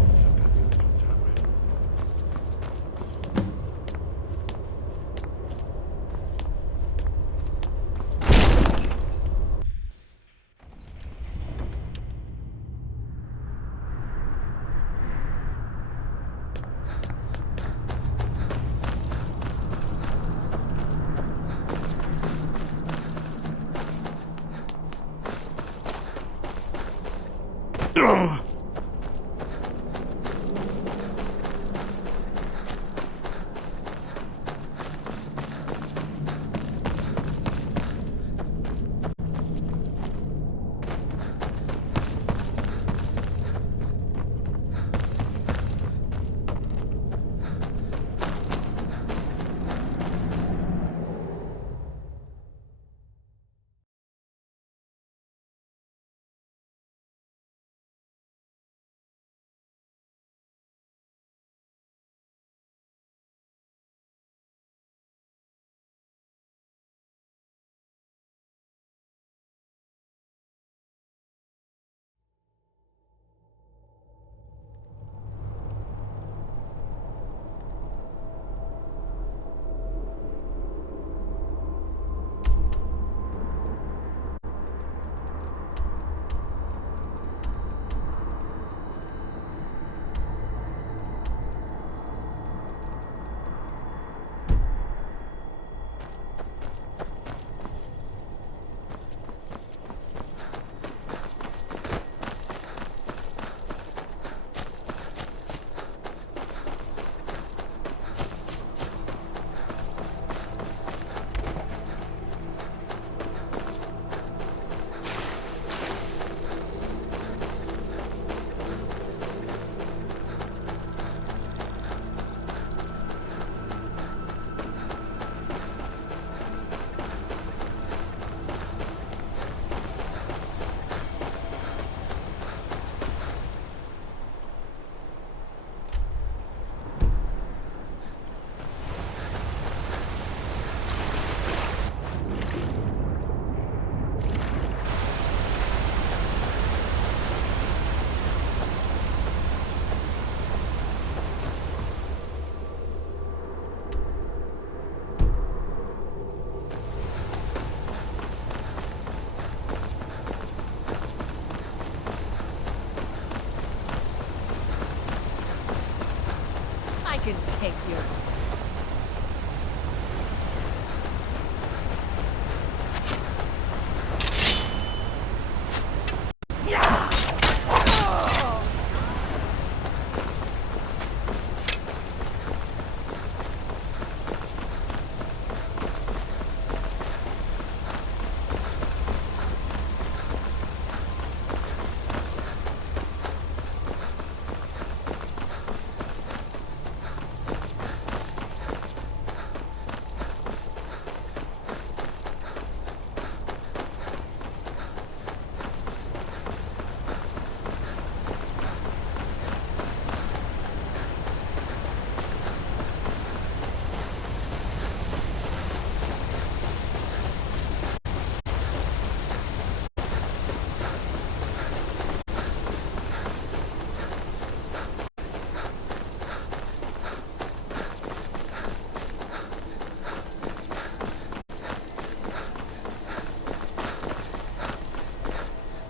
Can take you.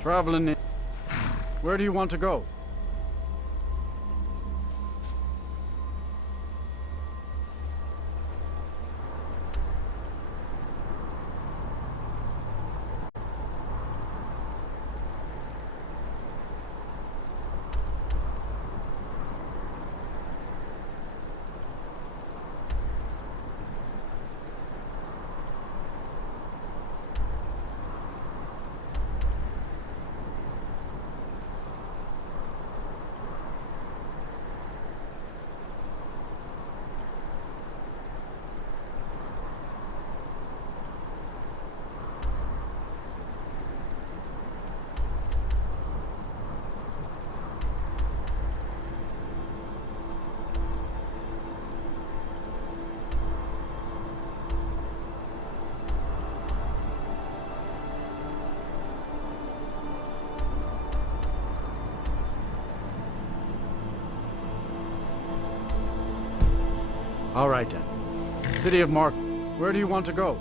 Traveling in... Where do you want to go? All right, then. City of Mark, where do you want to go?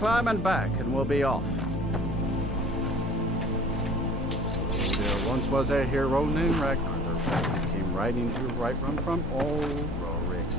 Climb and back, and we'll be off. There once was a hero named Ragnar the Rat who came riding to right run from old Rorik's.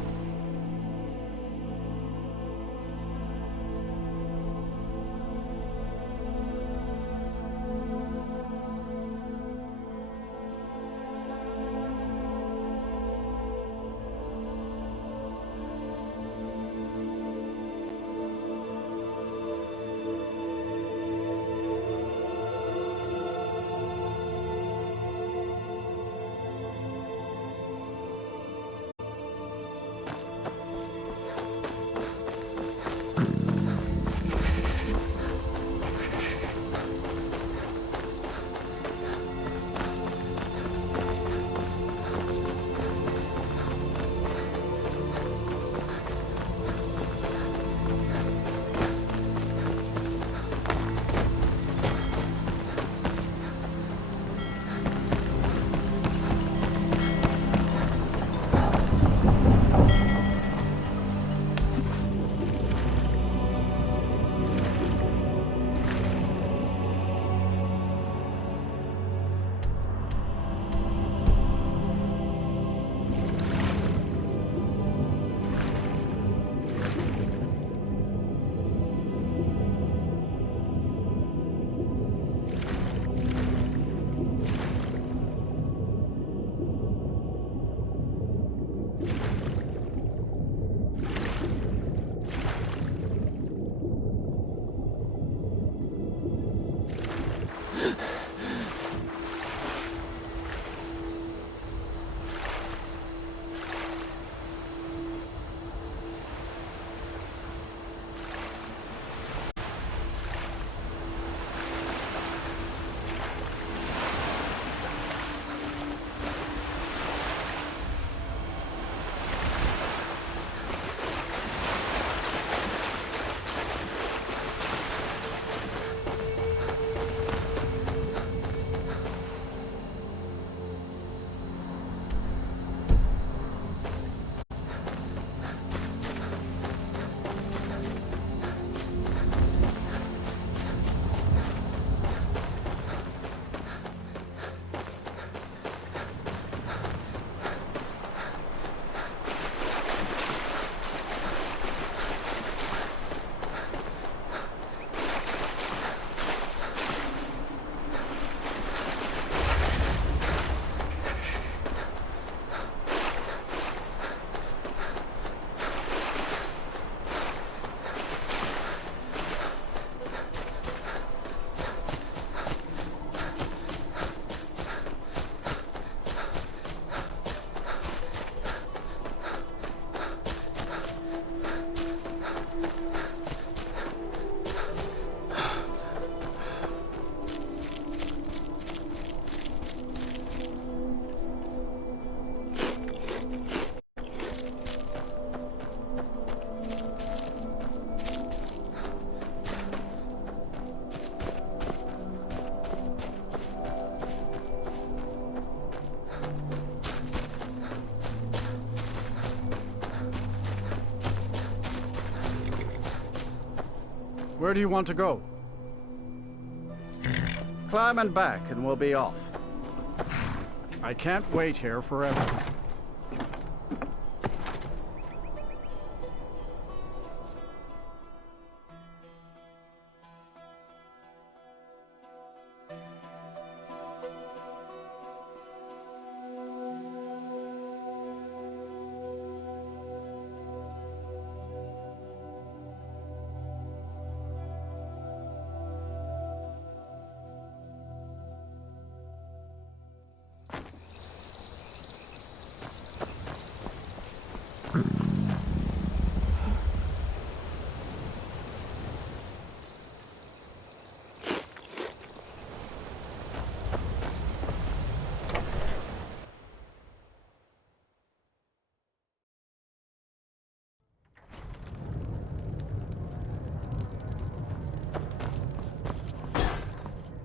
Where do you want to go? Climb and back, and we'll be off. I can't wait here forever.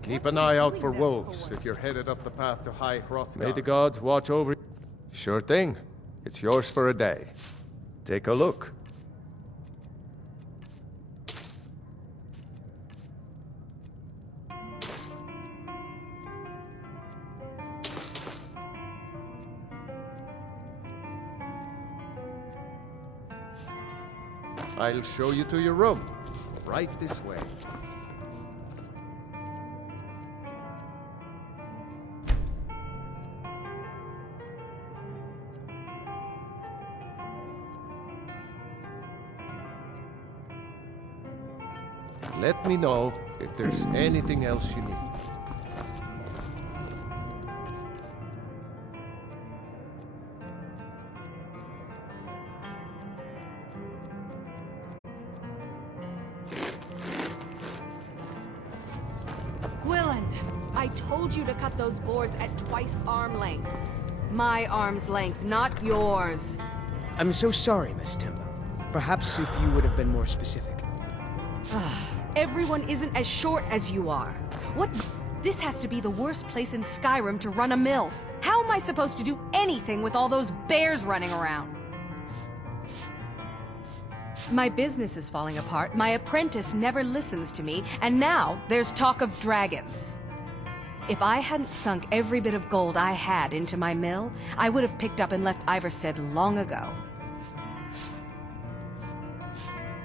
Keep an eye out for wolves if you're headed up the path to High Hrothgar. May the gods watch over you. Sure thing. It's yours for a day. Take a look. I'll show you to your room. Right this way. Let me know if there's anything else you need. Gwilyn, I told you to cut those boards at twice arm length. My arm's length, not yours. I'm so sorry, Miss Timber. Perhaps if you would have been more specific. Everyone isn't as short as you are. What? This has to be the worst place in Skyrim to run a mill. How am I supposed to do anything with all those bears running around? My business is falling apart, my apprentice never listens to me, and now there's talk of dragons. If I hadn't sunk every bit of gold I had into my mill, I would have picked up and left Iverstead long ago.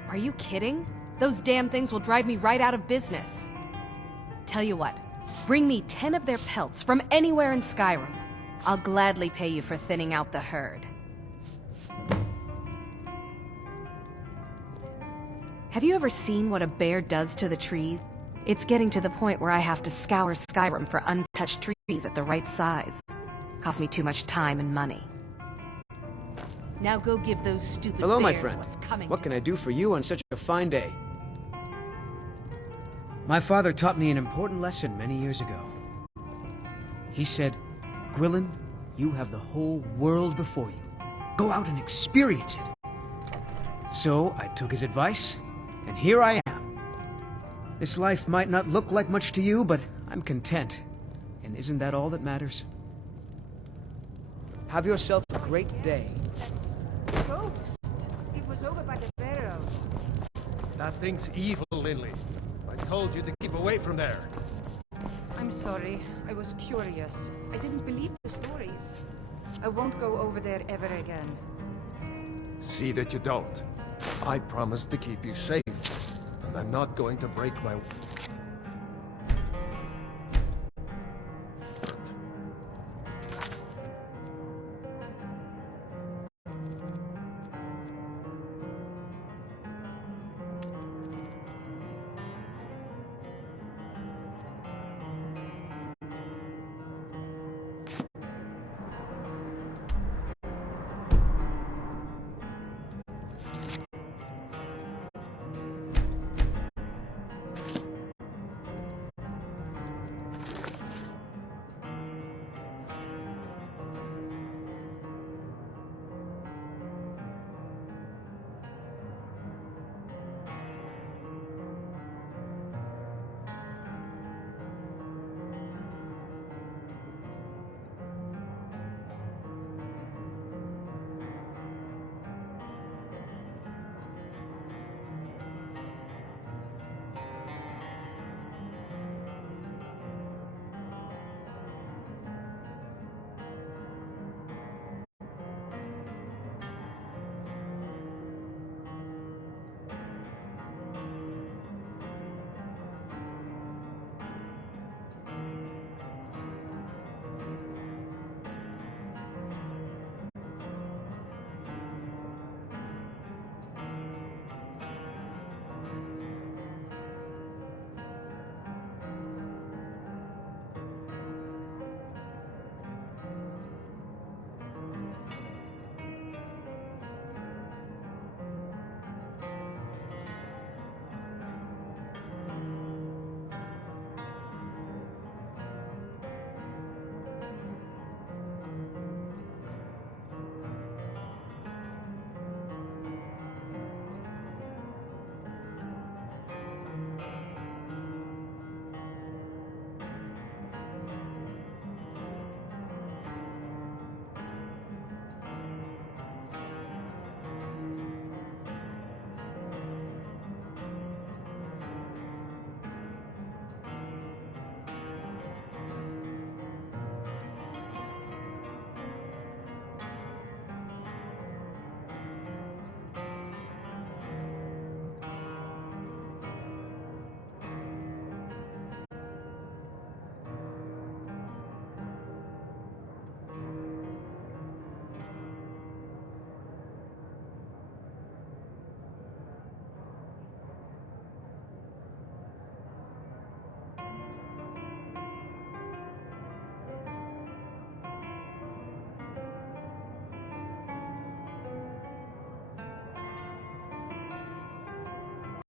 Are you kidding? Those damn things will drive me right out of business. Tell you what, bring me 10 of their pelts from anywhere in Skyrim. I'll gladly pay you for thinning out the herd. Have you ever seen what a bear does to the trees? It's getting to the point where I have to scour Skyrim for untouched trees at the right size. Costs me too much time and money. Now go give those stupid Hello, my bears friend. what's coming. What can I do for you on such a fine day? My father taught me an important lesson many years ago. He said, Gwilyn, you have the whole world before you. Go out and experience it. So I took his advice, and here I am. This life might not look like much to you, but I'm content. And isn't that all that matters? Have yourself a great day. Ghost! It was over by the barrows. That thing's evil, Lindley. I told you to keep away from there. I'm sorry. I was curious. I didn't believe the stories. I won't go over there ever again. See that you don't. I promised to keep you safe, and I'm not going to break my...